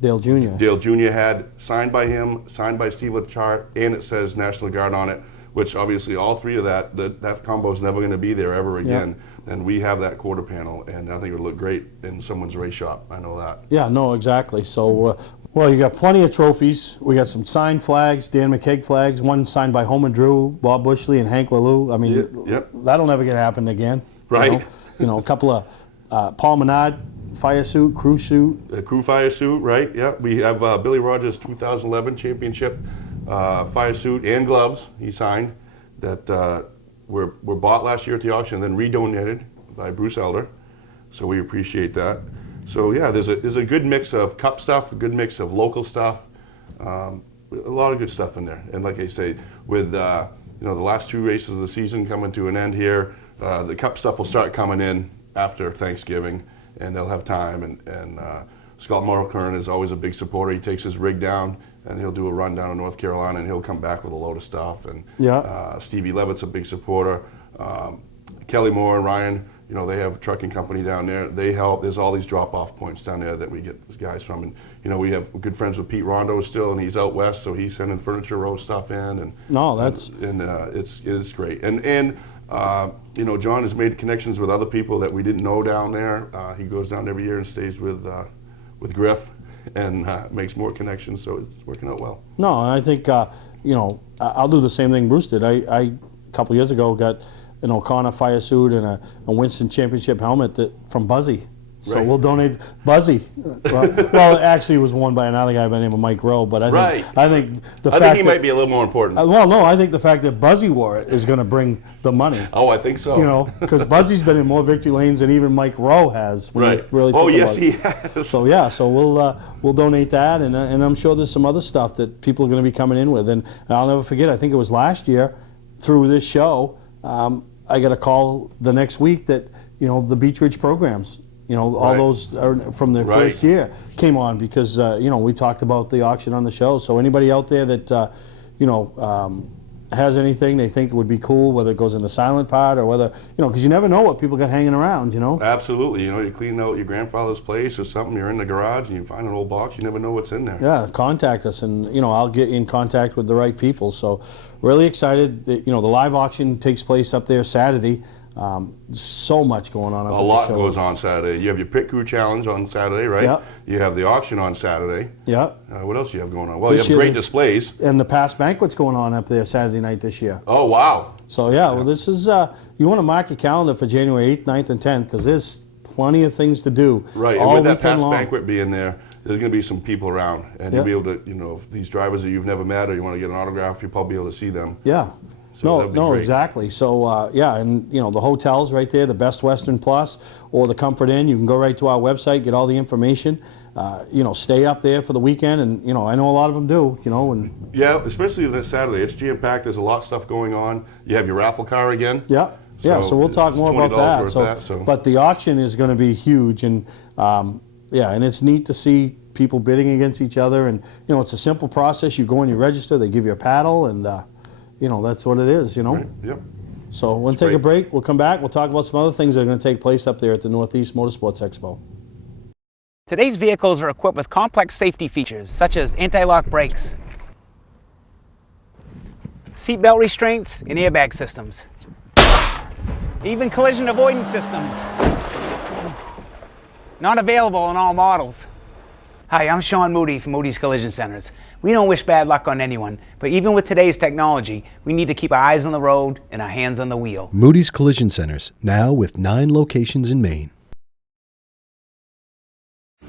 Dale Jr. Dale Jr. had, signed by him, signed by Steve Lachart, and it says National Guard on it. Which obviously all three of that combo is never going to be there ever again. Yeah. And we have that quarter panel, and I think it would look great in someone's race shop. I know that. Yeah, no, exactly. So, well, you got plenty of trophies. We got some signed flags, Dan McKeag flags, one signed by Homer Drew, Bob Bushley, and Hank Lalou. I mean, that'll never get happen again. Right. You know, a couple of Paul Menard fire suit, crew suit. Crew fire suit, right? Yeah. We have Billy Rogers' 2011 championship fire suit and gloves he signed that were bought last year at the auction and then redonated by Bruce Elder. So we appreciate that. So yeah, there's a good mix of cup stuff, a good mix of local stuff, a lot of good stuff in there. And like I say, with you know, the last 2 races of the season coming to an end here, the cup stuff will start coming in after Thanksgiving, and they'll have time. And Scott Morricone is always a big supporter. He takes his rig down, and he'll do a run down in North Carolina, and he'll come back with a load of stuff. And Stevie Levitt's a big supporter. Kelly Moore and Ryan, you know, they have a trucking company down there. They help. There's all these drop-off points down there that we get guys from. And, you know, we have good friends with Pete Rondo still, and he's out west, so he's sending Furniture Row stuff in. And it's great. And you know, John has made connections with other people that we didn't know down there. He goes down every year and stays with Griff and makes more connections, so it's working out well. No, and I think, you know, I'll do the same thing Bruce did. I a couple years ago got an O'Connor fire suit and a Winston Championship helmet from Buzzy. So we'll donate Buzzy. Well, actually, it was worn by another guy by the name of Mike Rowe. But I think he might be a little more important. Well, no, I think the fact that Buzzy wore it is going to bring the money. Oh, I think so. You know, because Buzzy's been in more victory lanes than even Mike Rowe has. Right. Really oh, yes, he has. So yeah, so we'll donate that, and I'm sure there's some other stuff that people are going to be coming in with. And I'll never forget. I think it was last year through this show. I got a call the next week that, you know, the Beach Ridge programs You know, all those are from the first year came on because, you know, we talked about the auction on the show. So anybody out there that, you know, has anything they think would be cool, whether it goes in the silent part or whether, you know, because you never know what people got hanging around, you know? Absolutely. You know, you clean out your grandfather's place or something, you're in the garage and you find an old box, you never know what's in there. Yeah, contact us and, you know, I'll get you in contact with the right people. So really excited that, you know, the live auction takes place up there Saturday. So much going on. A lot goes on Saturday. You have your pit crew challenge on Saturday, right? Yep. You have the auction on Saturday. Yeah. What else do you have going on? Well, you have great displays. And the past banquet's going on up there Saturday night this year. Oh, wow. So, yeah, well, this is, you want to mark your calendar for January 8th, 9th, and 10th because there's plenty of things to do. Right, and with that past banquet being there, there's going to be some people around. And you'll be able to, you know, these drivers that you've never met or you want to get an autograph, you'll probably be able to see them. Yeah. So no, exactly. So, yeah, and, you know, the hotel's right there, the Best Western Plus or the Comfort Inn. You can go right to our website, get all the information, you know, stay up there for the weekend. And, you know, I know a lot of them do, you know. And yeah, especially this Saturday. It's jam-packed. There's a lot of stuff going on. You have your raffle car again. Yeah. Yeah, so we'll talk more about that. But the auction is going to be huge. And, yeah, and it's neat to see people bidding against each other. And, you know, it's a simple process. You go and you register. They give you a paddle and, you know, that's what it is, you know? Right. Yep. So we'll take a break. We'll come back. We'll talk about some other things that are going to take place up there at the Northeast Motorsports Expo. Today's vehicles are equipped with complex safety features such as anti-lock brakes, seatbelt restraints, and airbag systems. Even collision avoidance systems. Not available in all models. Hi, I'm Sean Moody from Moody's Collision Centers. We don't wish bad luck on anyone, but even with today's technology, we need to keep our eyes on the road and our hands on the wheel. Moody's Collision Centers, now with 9 locations in Maine.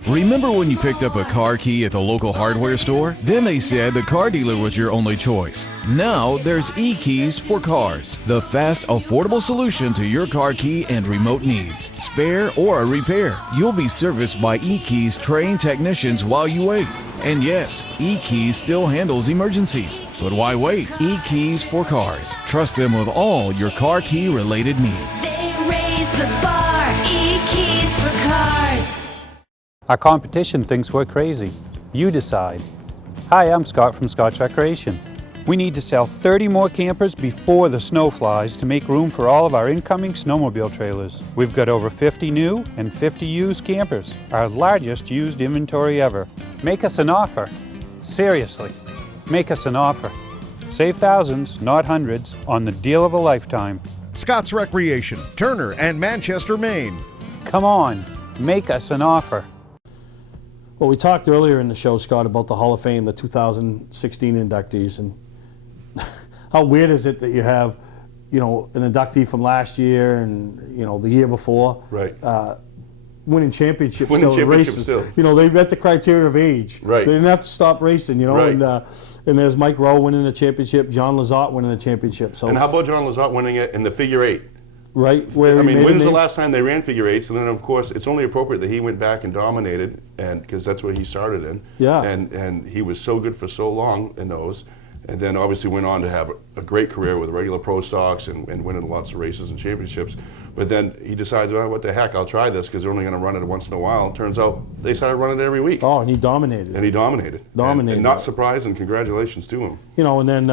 Remember when you picked up a car key at the local hardware store? Then they said the car dealer was your only choice. Now there's e-keys for cars, the fast, affordable solution to your car key and remote needs. Spare or a repair, you'll be serviced by e-keys trained technicians while you wait. And yes, e-keys still handles emergencies. But why wait? E-keys for cars. Trust them with all your car key related needs. They raise the bar. E-keys for cars. Our competition thinks we're crazy. You decide. Hi, I'm Scott from Scott's Recreation. We need to sell 30 more campers before the snow flies to make room for all of our incoming snowmobile trailers. We've got over 50 new and 50 used campers, our largest used inventory ever. Make us an offer. Seriously, make us an offer. Save thousands, not hundreds, on the deal of a lifetime. Scott's Recreation, Turner and Manchester, Maine. Come on, make us an offer. Well, we talked earlier in the show, Scott, about the Hall of Fame, the 2016 inductees, and how weird is it that you have, you know, an inductee from last year and, you know, the year before, right? Winning championships still in races. You know, they met the criteria of age. Right. They didn't have to stop racing, you know. Right. And there's Mike Rowe winning a championship, John Lazat winning a championship. So. And how about John Lazat winning it in the figure 8? Right. I mean, when was the last time they ran figure 8s? And then, of course, it's only appropriate that he went back and dominated, and because that's where he started in. Yeah. And he was so good for so long in those, and then obviously went on to have a great career with regular pro stocks and winning lots of races and championships. But then he decides, well, what the heck, I'll try this because they're only going to run it once in a while. It turns out they started running it every week. Oh, and he dominated. And he dominated. And not surprised, and congratulations to him. You know, and then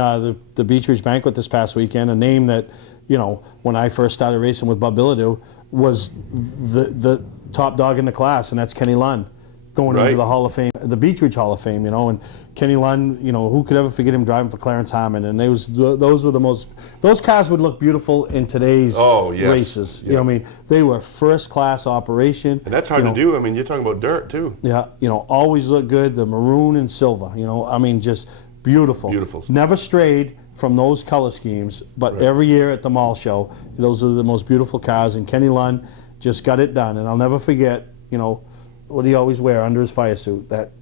the Beach Ridge Banquet this past weekend, a name that, you know, when I first started racing with Bob Bilodeau, was the top dog in the class, and that's Kenny Lund, going into the Hall of Fame, the Beach Ridge Hall of Fame, you know. And Kenny Lund, you know, who could ever forget him driving for Clarence Harmon? And those were the most, those cars would look beautiful in today's races. You know what I mean? They were first-class operation. And that's hard to do. I mean, you're talking about dirt, too. Yeah, you know, always look good, the maroon and silver, you know, I mean, just beautiful. Beautiful. Never strayed from those color schemes, but every year at the mall show, those are the most beautiful cars, and Kenny Lund just got it done. And I'll never forget, you know, what he always wear under his fire suit, that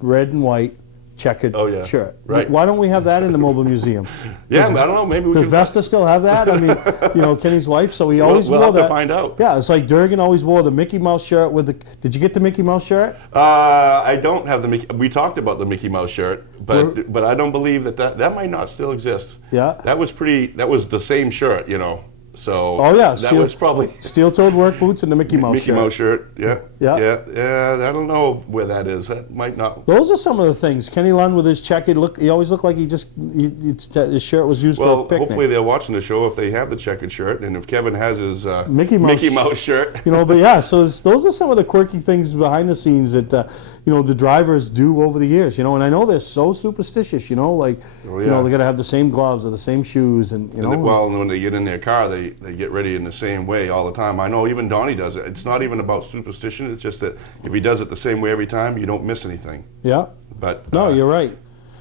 red and white checkered shirt. Right. Why don't we have that in the Mobile Museum? Yeah, I don't know, maybe we does can Vesta still have that? I mean, you know, Kenny's wife, so he always wore that. We'll have to find out. Yeah, it's like Durgan always wore the Mickey Mouse shirt with the, did you get the Mickey Mouse shirt? I don't have the Mickey, we talked about the Mickey Mouse shirt, but I don't believe that might not still exist. Yeah. That was the same shirt, you know. So Oh yeah, that was probably steel-toed work boots and the Mickey Mouse shirt. Mouse shirt. Yeah. Yeah. I don't know where that is. That might not. Those are some of the things. Kenny Lund with his checkered look. He always looked like his shirt was used for a picnic. Hopefully they're watching the show if they have the checkered shirt, and if Kevin has his Mickey Mouse shirt. But yeah, so those are some of the quirky things behind the scenes that the drivers do over the years. And I know they're so superstitious. They got to have the same gloves or the same shoes, and when they get in their car, they get ready in the same way all the time. I know even Donnie does it. It's not even about superstition. It's just that if he does it the same way every time, you don't miss anything. Yeah. But no, you're right.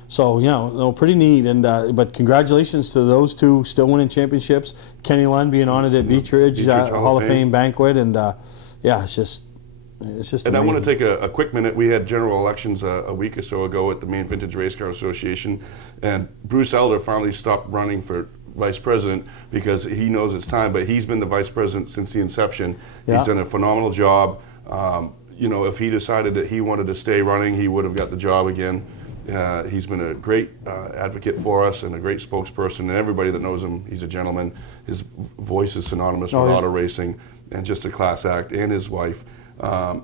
So pretty neat. And but congratulations to those two still winning championships. Kenny Lund being honored at Beech Ridge Hall of Fame banquet, and it's just And amazing. I want to take a quick minute. We had general elections a week or so ago at the Maine Vintage Race Car Association, and Bruce Elder finally stopped running for vice president because he knows it's time, but he's been the vice president since the inception. Yeah. He's done a phenomenal job. If he decided that he wanted to stay running, he would have got the job again. He's been a great advocate for us and a great spokesperson, and everybody that knows him, he's a gentleman. His voice is synonymous with auto racing and just a class act, and his wife.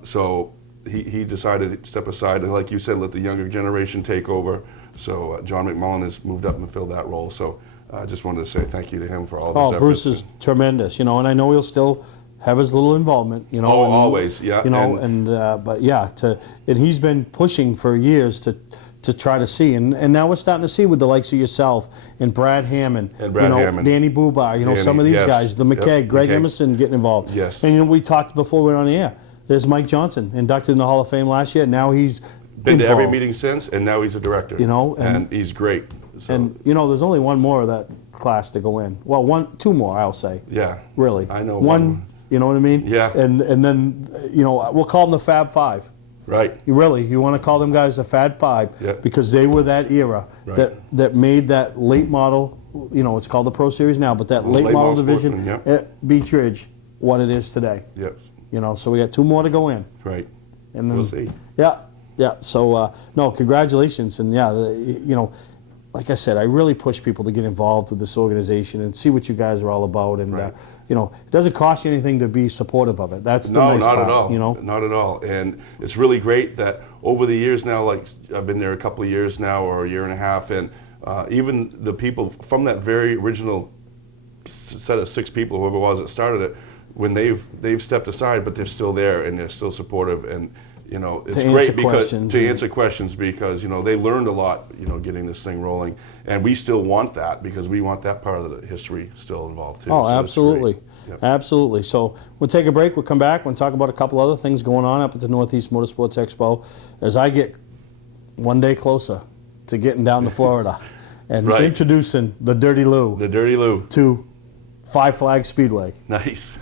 So he decided to step aside and, like you said, let the younger generation take over. So John McMullen has moved up and filled that role. So I just wanted to say thank you to him for all of his efforts. Bruce is tremendous, and I know he'll still have his little involvement, always, yeah. And he's been pushing for years to try to see, and now we're starting to see with the likes of yourself and Brad Hammond, Danny Bubar, some of these guys, the McKay, Greg Emerson getting involved. Yes. And we talked before we were on the air. There's Mike Johnson, inducted in the Hall of Fame last year. Now he's been to every meeting since, and now he's a director. And he's great. So. And there's only one more of that class to go in. Well, two more, I'll say. Yeah. Really. I know one. You know what I mean? Yeah. And then we'll call them the Fab Five. Right. You want to call them guys the Fab Five because they were that era that made that late model. It's called the Pro Series now, but that late model division at Beech Ridge, what it is today. Yes. So we got two more to go in. Right. And then, we'll see. Yeah. So congratulations, and like I said, I really push people to get involved with this organization and see what you guys are all about. And it doesn't cost you anything to be supportive of it. That's the nice part. No, not at all. Not at all. And it's really great that over the years now, like I've been there a couple of years now, or a year and a half, and even the people from that very original set of 6 people, whoever it was that started it, when they've stepped aside, but they're still there and they're still supportive, and it's great because to answer questions because they learned a lot getting this thing rolling, and we still want that because we want that part of the history still involved too. Oh, so absolutely. Absolutely. So we'll take a break. We'll come back. We'll talk about a couple other things going on up at the Northeast Motorsports Expo as I get one day closer to getting down to Florida and introducing the Dirty Lou. The Dirty Lou to Five Flags Speedway. Nice.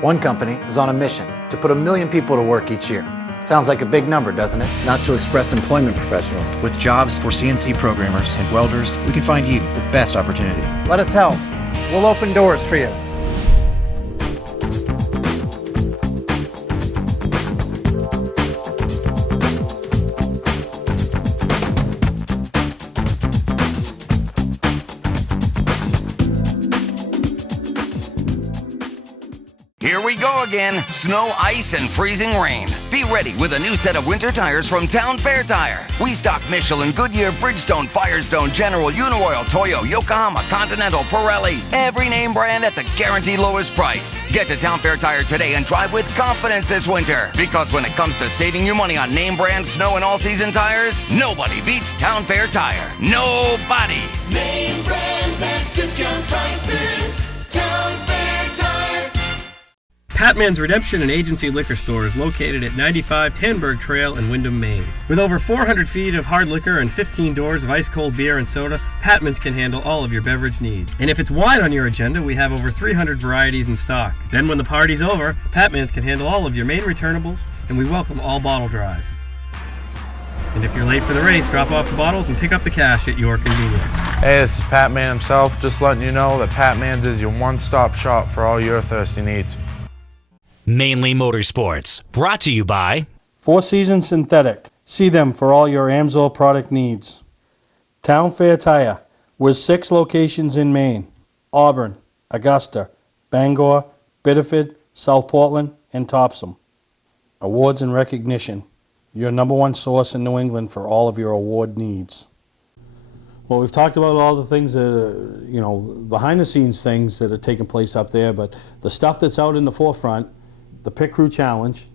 One company is on a mission to put 1 million people to work each year. Sounds like a big number, doesn't it? Not to express employment professionals. With jobs for CNC programmers and welders, we can find you the best opportunity. Let us help. We'll open doors for you. Here we go again. Snow, ice, and freezing rain. Be ready with a new set of winter tires from Town Fair Tire. We stock Michelin, Goodyear, Bridgestone, Firestone, General, Uniroyal, Toyo, Yokohama, Continental, Pirelli. Every name brand at the guaranteed lowest price. Get to Town Fair Tire today and drive with confidence this winter. Because when it comes to saving you money on name brand snow and all-season tires, nobody beats Town Fair Tire. Nobody. Name brands at discount prices. Town Fair Tire. Patman's Redemption and Agency Liquor Store is located at 95 Tanberg Trail in Windham, Maine. With over 400 feet of hard liquor and 15 doors of ice-cold beer and soda, Patman's can handle all of your beverage needs. And if it's wine on your agenda, we have over 300 varieties in stock. Then when the party's over, Patman's can handle all of your Maine returnables, and we welcome all bottle drives. And if you're late for the race, drop off the bottles and pick up the cash at your convenience. Hey, this is Pat Man himself, just letting you know that Pat Man's is your one-stop shop for all your thirsty needs. Mainly Motorsports, brought to you by Four Seasons Synthetic. See them for all your Amsoil product needs. Town Fair Tire, with 6 locations in Maine. Auburn, Augusta, Bangor, Biddeford, South Portland, and Topsom. Awards and recognition. Your #1 source in New England for all of your award needs. Well, we've talked about all the things that are, behind the scenes things that are taking place up there, but the stuff that's out in the forefront, the Pit Crew Challenge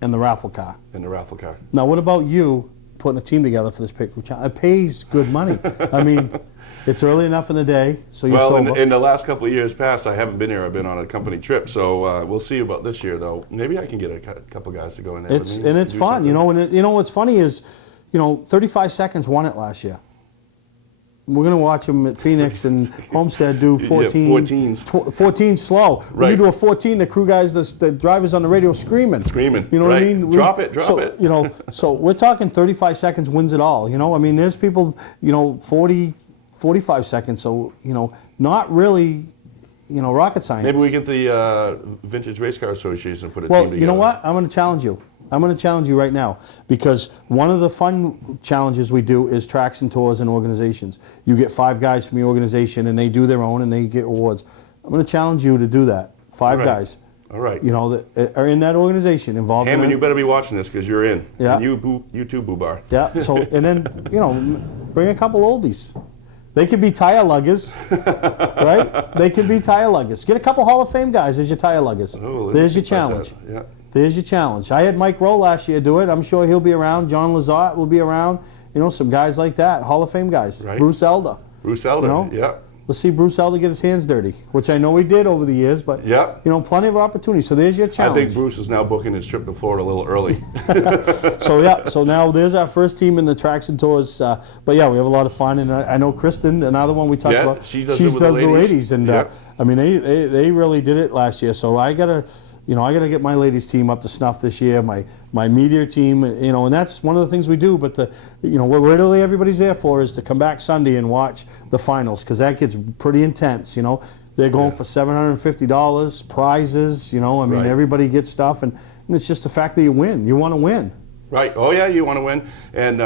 and the raffle car. Now, what about you putting a team together for this Pit Crew Challenge? It pays good money. I mean, it's early enough in the day, so you're sober. In the last couple of years past, I haven't been here. I've been on a company trip, so we'll see about this year, though. Maybe I can get a couple guys to go in there with me. And it's fun, and what's funny is, 35 Seconds won it last year. We're going to watch them at Phoenix and Homestead do 14. 14 slow. When Right. you do a 14, the crew guys, the drivers on the radio screaming. Screaming. You know what I Right. mean? Drop it. So we're talking 35 seconds wins it all. I mean, there's people, 40, 45 seconds. So, not really, rocket science. Maybe we get the Vintage Race Car Association to put a team Well, together. you know what? I'm going to challenge you. I'm going to challenge you right now, because one of the fun challenges we do is tracks and tours and organizations. You get 5 guys from your organization, and they do their own, and they get awards. I'm going to challenge you to do that. 5 guys. All right. That are in that organization, involved Hammond, in you better be watching this because you're in. Yeah. And you too, Boobar. Yeah. So, and then, bring a couple oldies. They could be tire luggers, right? They could be tire luggers. Get a couple Hall of Fame guys as your tire luggers. Oh, There's your challenge. Yeah. There's your challenge. I had Mike Rowe last year do it. I'm sure he'll be around. John Lazart will be around. Some guys like that, Hall of Fame guys. Right. Bruce Elder. Bruce Elder, yeah. Let's see Bruce Elder get his hands dirty, which I know he did over the years, but plenty of opportunities. So there's your challenge. I think Bruce is now booking his trip to Florida a little early. So now there's our first team in the tracks and tours. But yeah, we have a lot of fun, and I know Kristen, another one we talked about. She does it with the ladies. And I mean, they really did it last year. So I gotta get my ladies team up to snuff this year. My media team, and that's one of the things we do. But what really everybody's there for is to come back Sunday and watch the finals, because that gets pretty intense. They're going for $750 prizes. Right. Everybody gets stuff, and it's just the fact that you win. You want to win. Right. Oh yeah, you want to win, and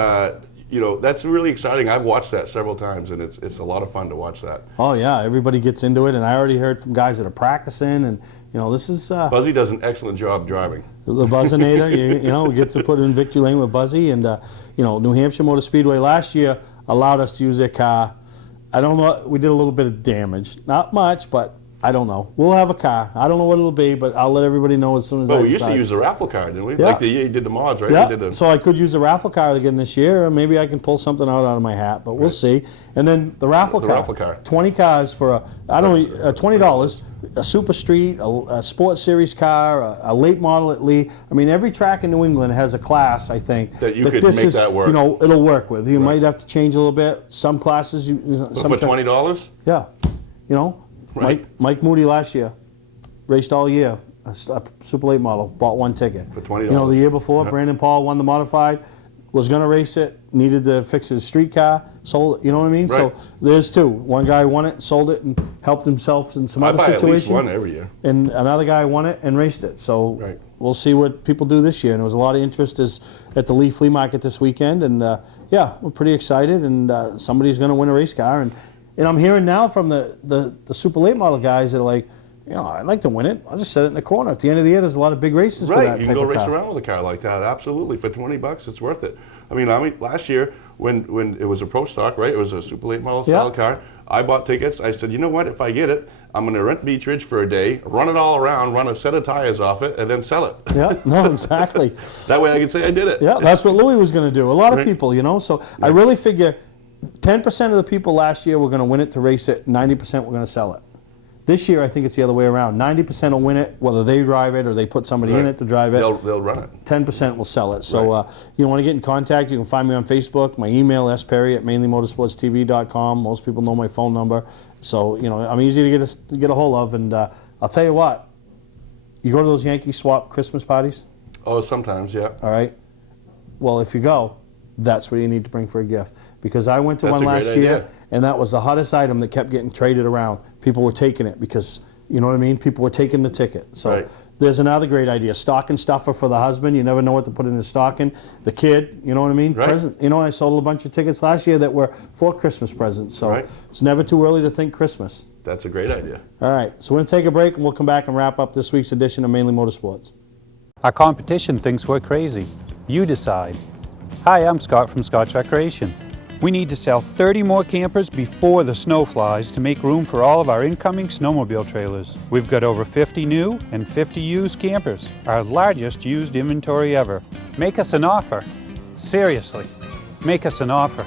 that's really exciting. I've watched that several times, and it's a lot of fun to watch that. Oh yeah, everybody gets into it, and I already heard from guys that are practicing, and this is Buzzy does an excellent job driving. The Buzzinator. We get to put in victory lane with Buzzy, and New Hampshire Motor Speedway last year allowed us to use their car. I don't know. We did a little bit of damage, not much, but I don't know. We'll have a car. I don't know what it'll be, but I'll let everybody know as soon as I decide. We used to use the raffle car, didn't we? Yeah. Like the year you did the mods, right? Yeah. So I could use the raffle car again this year, or maybe I can pull something out of my hat, but we'll see. And then the raffle car. 20 cars for $20. A Super Street, a Sports Series car, a late model at Lee. I mean, every track in New England has a class, I think, that you could make that work. It'll work with. You might have to change a little bit. Some classes, for $20. Yeah, Right. Mike Moody last year raced all year. A Super Late model, bought 1 ticket for $20. The year before, Brandon Paul won the modified. Was going to race it, needed to fix his street car, sold it, you know what I mean? Right. So there's 2. One guy won it, sold it, and helped himself in some other situation. I buy at least one every year. And another guy won it and raced it. So we'll see what people do this year. And there was a lot of interest at the Lee Flea Market this weekend. And we're pretty excited. And somebody's going to win a race car. And I'm hearing now from the Super Late Model guys that are like, I'd like to win it. I'll just set it in the corner. At the end of the year, there's a lot of big races for that type of car. You can go race around with a car like that. Absolutely. For $20, it's worth it. I mean, last year, when it was a pro stock, right, it was a Super Late Model style car, I bought tickets. I said, you know what, if I get it, I'm going to rent Beach Ridge for a day, run it all around, run a set of tires off it, and then sell it. Yeah, no, exactly. That way I can say I did it. Yeah, that's what Louis was going to do. A lot of people, So I really figure 10% of the people last year were going to win it to race it, 90% were going to sell it. This year, I think it's the other way around. 90% will win it, whether they drive it or they put somebody in it to drive it. They'll run it. 10% will sell it. So you want to get in contact, you can find me on Facebook. My email, sperry@mainlymotorsportstv.com. Most people know my phone number. So, I'm easy to get a hold of. And I'll tell you what, you go to those Yankee Swap Christmas parties? Oh, sometimes, yeah. All right. Well, if you go, that's what you need to bring for a gift. Because I went to one last year, and that was the hottest item that kept getting traded around. People were taking it because, you know what I mean? People were taking the ticket. So There's another great idea, stocking stuffer for the husband. You never know what to put in the stocking. The kid, you know what I mean? Right. Present. You know, I sold a bunch of tickets last year that were for Christmas presents, so Right. it's never too early to think Christmas. That's a great idea. All right, so we're going to take a break, and we'll come back and wrap up this week's edition of Mainly Motorsports. Our competition thinks we're crazy. You decide. Hi, I'm Scott from Scott's Recreation. We need to sell 30 more campers before the snow flies to make room for all of our incoming snowmobile trailers. We've got over 50 new and 50 used campers, our largest used inventory ever. Make us an offer. Seriously, make us an offer.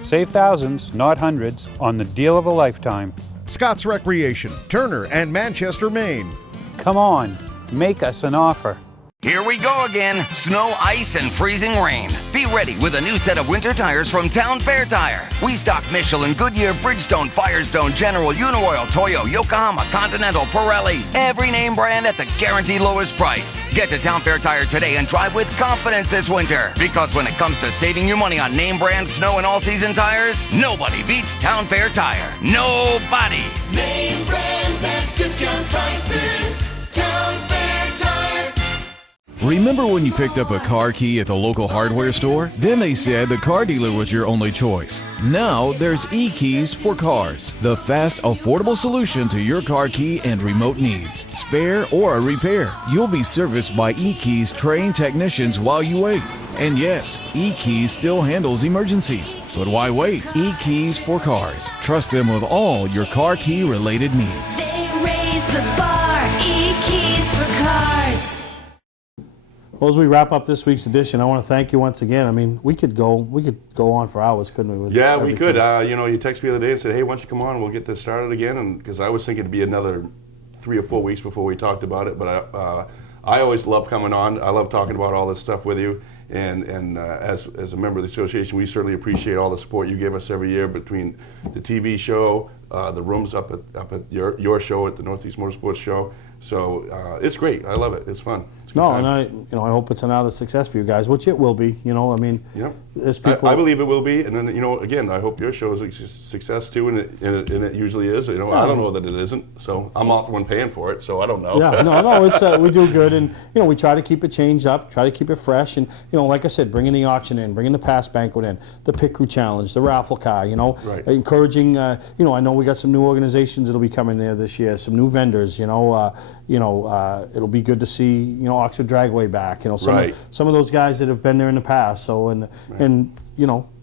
Save thousands, not hundreds, on the deal of a lifetime. Scott's Recreation, Turner and Manchester, Maine. Come on, make us an offer. Here we go again. Snow, ice, and freezing rain. Be ready with a new set of winter tires from Town Fair Tire. We stock Michelin, Goodyear, Bridgestone, Firestone, General, Uniroyal, Toyo, Yokohama, Continental, Pirelli. Every name brand at the guaranteed lowest price. Get to Town Fair Tire today and drive with confidence this winter. Because when it comes to saving you money on name brand snow and all-season tires, nobody beats Town Fair Tire. Nobody. Name brands at discount prices. Town Fair Tire. Remember when you picked up a car key at the local hardware store? Then they said the car dealer was your only choice. Now there's e-keys for cars, the fast, affordable solution to your car key and remote needs. Spare or a repair, you'll be serviced by e-keys trained technicians while you wait. And yes, e-keys still handles emergencies. But why wait? E-keys for cars. Trust them with all your car key related needs. They raise the bar. E-keys for cars. Well, as we wrap up this week's edition, I want to thank you once again. I mean, we could go on for hours, couldn't we? with Yeah, we everything? could. You know, you texted me the other day and said, hey, why don't you come on, we'll get this started again. And because I was thinking it'd be another 3 or 4 weeks before we talked about it. But I always love coming on. I love talking about all this stuff with you. And as a member of the association, we certainly appreciate all the support you give us every year between the TV show, the rooms up at your show at the Northeast Motorsports Show. So it's great. I love it. It's fun. It's a good time. And I hope it's another success for you guys, which it will be. You know, I mean, Yep. there's people. I believe it will be, and then again, I hope your show is a success too, and it usually is. I don't know that it isn't, so I'm not the one paying for it, so I don't know. Yeah, no, it's we do good, and we try to keep it changed up, try to keep it fresh, and like I said, bringing the auction in, bringing the past banquet in, the pit crew challenge, the raffle car, Right. encouraging. I know we got some new organizations that'll be coming there this year, some new vendors. It'll be good to see Oxford Dragway back. Right. Some of those guys that have been there in the past. So and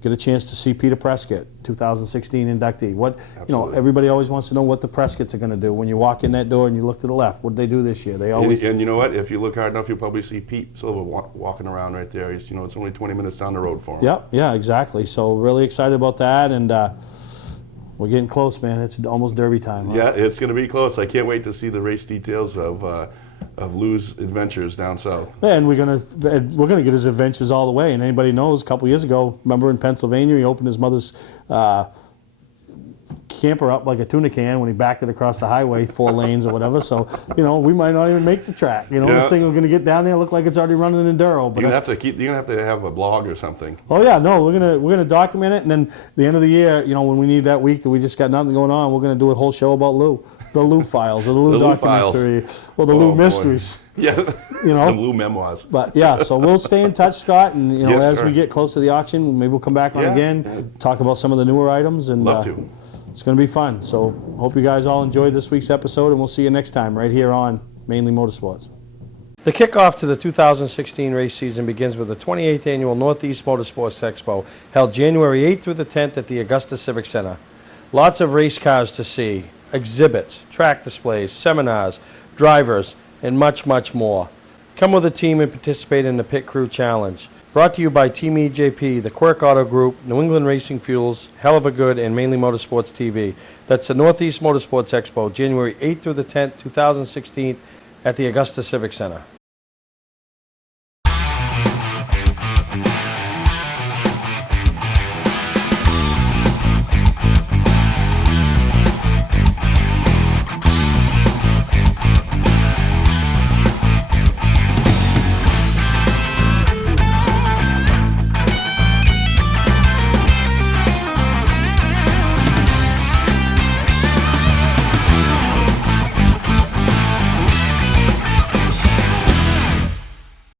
get a chance to see Peter Prescott, 2016 inductee. Absolutely. Everybody always wants to know what the Prescotts are going to do. When you walk in that door and you look to the left, what did they do this year? They always. And you know what? If you look hard enough, you'll probably see Pete Silva walking around right there. It's only 20 minutes down the road for him. Yeah, exactly. So really excited about that, and we're getting close, man. It's almost Derby time. Huh? Yeah, it's going to be close. I can't wait to see the race details of Lou's adventures down south. Yeah, and we're gonna get his adventures all the way. And anybody knows, a couple years ago, remember in Pennsylvania, he opened his mother's camper up like a tuna can when he backed it across the highway, 4 lanes or whatever. So we might not even make the track. This thing we're gonna get down there look like it's already running an enduro. But You're gonna have to have a blog or something. Oh yeah, no, we're gonna document it, and then the end of the year, when we need that week that we just got nothing going on, we're gonna do a whole show about Lou. The Lou Files, or the Lou documentary, or the Lou Mysteries. Yeah, the Lou Memoirs. But yeah, so we'll stay in touch, Scott, and Yes, as sir. we get close to the auction, maybe we'll come back on again, talk about some of the newer items, and Love to. It's going to be fun. So hope you guys all enjoyed this week's episode, and we'll see you next time right here on Mainly Motorsports. The kickoff to the 2016 race season begins with the 28th Annual Northeast Motorsports Expo, held January 8th through the 10th at the Augusta Civic Center. Lots of race cars to see, exhibits, track displays, seminars, drivers, and much, much more. Come with a team and participate in the Pit Crew Challenge. Brought to you by Team EJP, the Quirk Auto Group, New England Racing Fuels, Hell of a Good, and Mainly Motorsports TV. That's the Northeast Motorsports Expo, January 8th through the 10th, 2016, at the Augusta Civic Center.